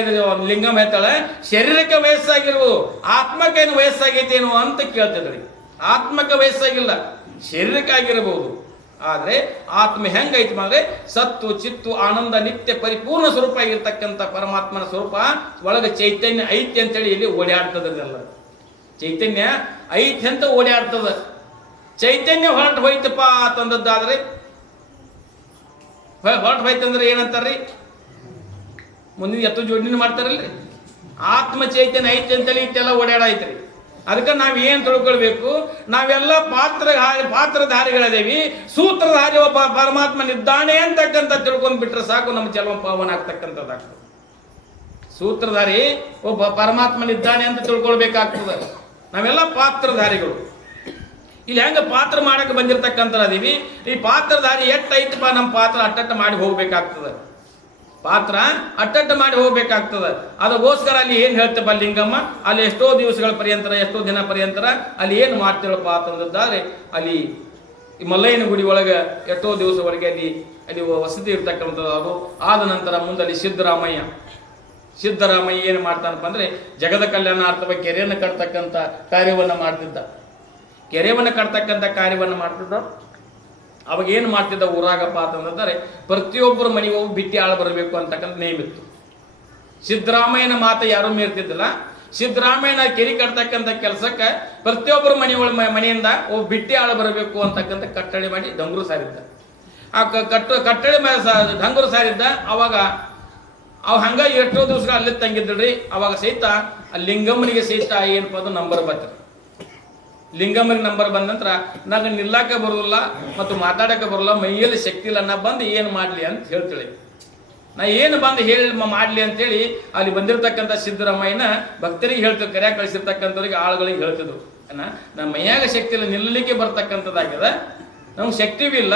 ಲಿಂಗಂ ಹೇಳ್ತಾಳೆ ಶರೀರಕ್ಕೆ ವಯಸ್ಸಾಗಿರ್ಬೋದು, ಆತ್ಮಕ್ಕೇನು ವಯಸ್ಸಾಗೈತೇನು ಅಂತ ಕೇಳ್ತಿದ್ರಿ. ಆತ್ಮಕ್ಕೆ ವಯಸ್ಸಾಗಿಲ್ಲ, ಶರೀರಕ್ಕಾಗಿರಬಹುದು. ಆದ್ರೆ ಆತ್ಮ ಹೆಂಗೈತಿ ಅಂದ್ರೆ ಸತ್ತು ಚಿತ್ತು ಆನಂದ ನಿತ್ಯ ಪರಿಪೂರ್ಣ ಸ್ವರೂಪ ಆಗಿರ್ತಕ್ಕಂಥ ಪರಮಾತ್ಮನ ಸ್ವರೂಪ ಒಳಗೆ ಚೈತನ್ಯ ಐತಿ ಅಂತೇಳಿ ಇಲ್ಲಿ ಓಡಾಡ್ತದಲ್ಲ. ಚೈತನ್ಯ ಐತಿ ಅಂತ ಓಡಾಡ್ತದ. ಚೈತನ್ಯ ಹೊರಟು ಹೋಯ್ತಪ್ಪ ಅಂತಂದದ್ದಾದ್ರೆ ಹೊರಟು ಹೋಯ್ತಂದ್ರೆ ಏನಂತಾರ್ರಿ, ಮುಂದಿನ ಎತ್ತು ಜೋಡಣೆ ಮಾಡ್ತಾರಲ್ರಿ. ಆತ್ಮ ಚೈತನ್ಯ ಐತಿ ಅಂತೇಳಿ ಇಟ್ಟೆಲ್ಲ ಓಡಾಡೈತ್ರಿ. ಅದಕ್ಕೆ ನಾವ್ ಏನ್ ತಿಳ್ಕೊಳ್ಬೇಕು, ನಾವೆಲ್ಲ ಪಾತ್ರಧಾರಿಗಳದೇವಿ, ಸೂತ್ರಧಾರಿ ಒಬ್ಬ ಪರಮಾತ್ಮನಿದ್ದಾನೆ ಅಂತಕ್ಕಂಥ ತಿಳ್ಕೊಂಡ್ ಬಿಟ್ರೆ ಸಾಕು, ನಮ್ಮ ಜನ್ಮ ಪಾವನ ಆಗ್ತಕ್ಕಂಥದ್ದಾಗ್ತದೆ. ಸೂತ್ರಧಾರಿ ಒಬ್ಬ ಪರಮಾತ್ಮನಿದ್ದಾನೆ ಅಂತ ತಿಳ್ಕೊಳ್ಬೇಕಾಗ್ತದೆ. ನಾವೆಲ್ಲ ಪಾತ್ರಧಾರಿಗಳು. ಇಲ್ಲಿ ಹೆಂಗ ಪಾತ್ರ ಮಾಡಕ್ಕೆ ಬಂದಿರತಕ್ಕಂಥದ್ದೀವಿ. ಈ ಪಾತ್ರಧಾರಿ ಎಟ್ಟೈತಪ್ಪ ನಮ್ಮ ಪಾತ್ರ ಅಟ್ಟಟ್ಟ ಮಾಡಿ ಹೋಗ್ಬೇಕಾಗ್ತದೆ. ಪಾತ್ರ ಅಟ್ಟಟ್ಟ ಮಾಡಿ ಹೋಗ್ಬೇಕಾಗ್ತದೆ. ಅದಕ್ಕೋಸ್ಕರ ಅಲ್ಲಿ ಏನ್ ಹೇಳ್ತಪ್ಪ ಲಿಂಗಮ್ಮ, ಅಲ್ಲಿ ಎಷ್ಟೋ ದಿವಸಗಳ ಪರ್ಯಂತರ, ಎಷ್ಟೋ ದಿನ ಪರ್ಯಂತರ ಅಲ್ಲಿ ಏನ್ ಮಾಡ್ತಿರಪ್ಪ ಅಂತಂದಿದ್ದಾರೆ. ಅಲ್ಲಿ ಮಲ್ಲಯ್ಯನ ಗುಡಿ ಒಳಗೆ ಎಷ್ಟೋ ದಿವಸವರೆಗೆ ಅಲ್ಲಿ ವಸತಿ ಇರ್ತಕ್ಕಂಥದ್ದು. ಅದು ಆದ ನಂತರ ಮುಂದಲ್ಲಿ ಸಿದ್ದರಾಮಯ್ಯ ಏನು ಮಾಡ್ತಾನಪ್ಪ ಅಂದ್ರೆ ಜಗದ ಕಲ್ಯಾಣಾರ್ಥವ ಕೆರೆಯನ್ನು ಕಟ್ತಕ್ಕಂಥ ಕಾರ್ಯವನ್ನು ಮಾಡ್ತಿದ್ದ. ಅವಾಗ ಏನು ಮಾಡ್ತಿದ್ದ ಊರಾಗಪ್ಪ ಅಂತಂದ್ರೆ ಪ್ರತಿಯೊಬ್ಬರ ಮನೆಗೆ ಹೋಗಿ ಬಿಟ್ಟಿ ಆಳ ಬರಬೇಕು ಅಂತಕ್ಕಂಥ ನೇಮಿತ್ತು. ಸಿದ್ದರಾಮಯ್ಯನ ಮಾತು ಯಾರೂ ಮೀರ್ತಿದ್ದಿಲ್ಲ. ಸಿದ್ದರಾಮಯ್ಯನ ಕೆರಿ ಕಟ್ತಕ್ಕಂಥ ಕೆಲಸಕ್ಕೆ ಪ್ರತಿಯೊಬ್ಬರು ಮನೆಯಿಂದ ಒಬ್ಬ ಬಿಟ್ಟಿ ಆಳು ಬರಬೇಕು ಅಂತಕ್ಕಂಥ ಕಟ್ಟಳೆ ಮಾಡಿ ಡಂಗುರು ಸಾರಿದ್ದ. ಆ ಕಟ್ಟಳೆ ಡಂಗುರು ಸಾರಿದ್ದ. ಅವಾಗ ಅವ್ ಹಂಗ ಎಷ್ಟೋ ದಿವಸ ಅಲ್ಲಿ ತಂಗಿದ್ರಿ. ಅವಾಗ ಸಹಿತ ಆ ಲಿಂಗಮ್ಮನಿಗೆ ಸಹಿತ ಏನಪ್ಪ ಅದು ನಂಬರ್ ಬರ್ತದೆ. ಲಿಂಗಮ್ಮನಿಗೆ ನಂಬರ್ ಬಂದ ನಂತರ ನನಗೆ ನಿಲ್ಲಕ್ಕೆ ಬರೋದಿಲ್ಲ ಮತ್ತು ಮಾತಾಡಕ್ಕೆ ಬರೋಲ್ಲ, ಮೈಯಲ್ಲಿ ಶಕ್ತಿ ಇಲ್ಲ, ನಾ ಬಂದು ಏನು ಮಾಡಲಿ ಅಂತ ಹೇಳ್ತೇಳಿ. ನಾ ಏನು ಬಂದು ಹೇಳಿ ಮಾಡಲಿ ಅಂತೇಳಿ ಅಲ್ಲಿ ಬಂದಿರತಕ್ಕಂಥ ಸಿದ್ದರಾಮಯ್ಯನ ಭಕ್ತರಿಗೆ ಹೇಳ್ತಿದ್ರು, ಕರೆಯಾಗ ಕಳಿಸಿರ್ತಕ್ಕಂಥವ್ರಿಗೆ ಆಳುಗಳಿಗೆ ಹೇಳ್ತಿದ್ರು, ನಮ್ಮ ಮೈಯಾಗ ಶಕ್ತಿ ಇಲ್ಲ, ನಿಲ್ಲಲಿಕ್ಕೆ ಬರ್ತಕ್ಕಂಥದ್ದಾಗ್ಯದ, ನಮ್ಗೆ ಶಕ್ತಿವೂ ಇಲ್ಲ,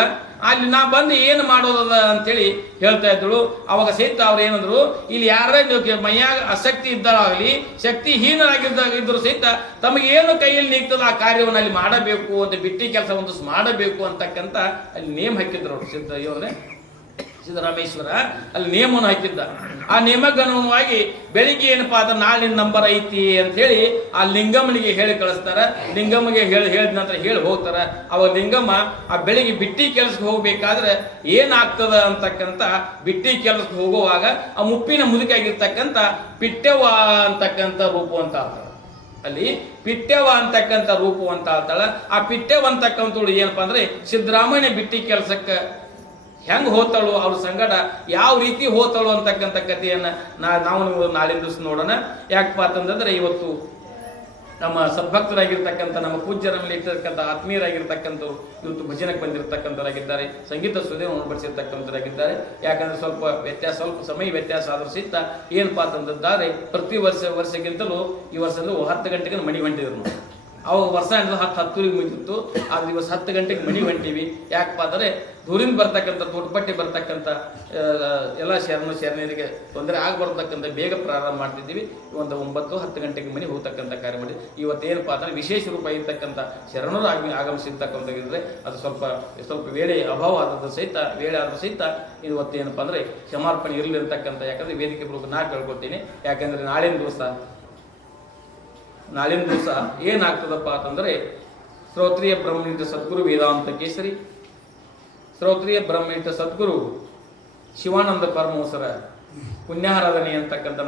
ಅಲ್ಲಿ ನಾ ಬಂದು ಏನು ಮಾಡೋದದ ಅಂತೇಳಿ ಹೇಳ್ತಾ ಇದ್ದಳು. ಅವಾಗ ಸಹಿತ ಅವ್ರು ಏನಂದ್ರು, ಇಲ್ಲಿ ಯಾರೇ ಮೈಯಾಗ ಆಸಕ್ತಿ ಇದ್ದಾಗಲಿ ಶಕ್ತಿಹೀನರಾಗಿದ್ದರು ಸಹಿತ ತಮಗೆ ಏನು ಕೈಯಲ್ಲಿ ನೀಗ್ತದ ಆ ಕಾರ್ಯವನ್ನು ಅಲ್ಲಿ ಮಾಡಬೇಕು ಅಂತ, ಬಿಟ್ಟಿ ಕೆಲಸ ಒಂದು ಮಾಡಬೇಕು ಅಂತಕ್ಕಂಥ ಅಲ್ಲಿ ನೇಮ್ ಹಾಕಿದ್ರು ಅವರು ಸಿದ್ದರಾಮೇಶ್ವರ ಅಲ್ಲಿ ನೇಮವನ್ನು ಹಾಕಿದ್ದ. ಆ ನೇಮಗನುವಾಗಿ ಬೆಳಿಗ್ಗೆ ಏನಪ್ಪಾ ಅಂದ್ರೆ ನಾಳಿನ ನಂಬರ್ ಐತಿ ಅಂತ ಹೇಳಿ ಆ ಲಿಂಗಮ್ಮನಿಗೆ ಹೇಳಿ ಕಳಿಸ್ತಾರ. ಲಿಂಗಮ್ಮಗೆ ಹೇಳಿದ ನಂತರ ಹೇಳಿ ಹೋಗ್ತಾರ. ಅವಾಗ ಲಿಂಗಮ್ಮ ಆ ಬೆಳಿಗ್ಗೆ ಬಿಟ್ಟಿ ಕೆಲ್ಸಕ್ಕೆ ಹೋಗ್ಬೇಕಾದ್ರೆ ಏನಾಗ್ತದ ಅಂತಕ್ಕಂಥ ಬಿಟ್ಟಿ ಕೆಲ್ಸಕ್ಕೆ ಹೋಗುವಾಗ ಆ ಮುಪ್ಪಿನ ಮುದುಕಾಗಿರ್ತಕ್ಕಂಥ ಪಿಟ್ಟೆವ್ವ ಅಂತಕ್ಕಂಥ ರೂಪು ಅಂತ ಹೇಳ್ತಾಳೆ. ಅಲ್ಲಿ ಪಿಟ್ಟೆವ್ವ ಅಂತಕ್ಕಂಥ ರೂಪು ಅಂತ ಹೇಳ್ತಾಳ. ಆ ಪಿಟ್ಟೆವ್ವ ಅಂತಕ್ಕಂಥಳು ಏನಪ್ಪಾ ಅಂದ್ರೆ ಸಿದ್ದರಾಮಯ್ಯ ಬಿಟ್ಟಿ ಕೆಲ್ಸಕ್ಕೆ ಹೆಂಗ್ ಹೋತಾಳು, ಅವ್ರ ಸಂಗಡ ಯಾವ ರೀತಿ ಹೋತಾಳು ಅಂತಕ್ಕಂಥ ಕಥೆಯನ್ನ ನಾವು ನಾಳಿನ ದಿವಸ ನೋಡೋಣ. ಯಾಕಪ್ಪ ಅಂತಂದ್ರೆ ಇವತ್ತು ನಮ್ಮ ಸದ್ಭಕ್ತರಾಗಿರ್ತಕ್ಕಂಥ ನಮ್ಮ ಪೂಜ್ಯರಲ್ಲಿ ಇರ್ತಕ್ಕಂಥ ಆತ್ಮೀಯರಾಗಿರ್ತಕ್ಕಂಥವ್ರು ಇವತ್ತು ಭಜನೆಗೆ ಬಂದಿರತಕ್ಕಂಥವರಾಗಿದ್ದಾರೆ, ಸಂಗೀತ ಸುದೇವನ್ನು ಬಡಿಸಿರ್ತಕ್ಕಂಥವರಾಗಿದ್ದಾರೆ. ಯಾಕಂದ್ರೆ ಸ್ವಲ್ಪ ಸಮಯ ವ್ಯತ್ಯಾಸ ಆದ್ರೂ ಸಹಿತ ಏನಪ್ಪ ಅಂತಂದಿದ್ದಾರೆ, ಪ್ರತಿ ವರ್ಷಕ್ಕಿಂತಲೂ ಈ ವರ್ಷದಲ್ಲಿ 10 ಗಂಟೆಗೆ ಮಣಿ ಹೊಂಟಿದ್ರು ನಾವು. ಅವಾಗ ವರ್ಷ ಅಂದ್ರೆ 10-10ರಿಗೆ ಮುಗಿದಿತ್ತು. ಆ ದಿವಸ 10 ಗಂಟೆಗೆ ಮಣಿ ಹೊಂಟಿವಿ. ಯಾಕಪ್ಪ ಅಂದರೆ ದೂರಿಂದ ಬರ್ತಕ್ಕಂಥ ತೋಟಪಟ್ಟಿ ಬರ್ತಕ್ಕಂಥ ಎಲ್ಲ ಶರಣರಿಗೆ ತೊಂದರೆ ಆಗ್ಬರ್ತಕ್ಕಂಥ ಬೇಗ ಪ್ರಾರಂಭ ಮಾಡ್ತಿದ್ದೀವಿ. ಒಂದು 9-10 ಗಂಟೆಗೆ ಮನೆ ಹೋಗ್ತಕ್ಕಂಥ ಕಾರ್ಯ ಮಾಡಿ ಇವತ್ತೇನಪ್ಪ ಅಂದರೆ ವಿಶೇಷ ರೂಪ ಇರ್ತಕ್ಕಂಥ ಶರಣರು ಆಗಮಿಸಿರ್ತಕ್ಕಂಥಾಗಿದ್ರೆ ಅದು ಸ್ವಲ್ಪ ವೇಳೆ ಅಭಾವ ಆದದ್ದು ಸಹಿತ ಇವತ್ತೇನಪ್ಪ ಅಂದರೆ ಕ್ಷಮಾರ್ಪಣೆ ಇರಲಿರ್ತಕ್ಕಂಥ, ಯಾಕಂದರೆ ವೇದಿಕೆ ಬರೋದು ನಾ ಕೇಳ್ಕೊತೀನಿ. ಯಾಕಂದರೆ ನಾಳಿನ ದಿವಸ ಏನಾಗ್ತದಪ್ಪ ಅಂತಂದರೆ ಶ್ರೋತ್ರಿಯ ಬ್ರಹ್ಮನಿಷ್ಠ ಸದ್ಗುರು ವೇದಾಂತ ಕೇಸರಿ, ಶ್ರೋತ್ರಿಯ ಬ್ರಹ್ಮನಿಷ್ಠ ಸದ್ಗುರು ಶಿವಾನಂದ ಪರಮಹಂಸರ ಪುಣ್ಯಾರಾಧನೆ ಅಂತಕ್ಕಂಥ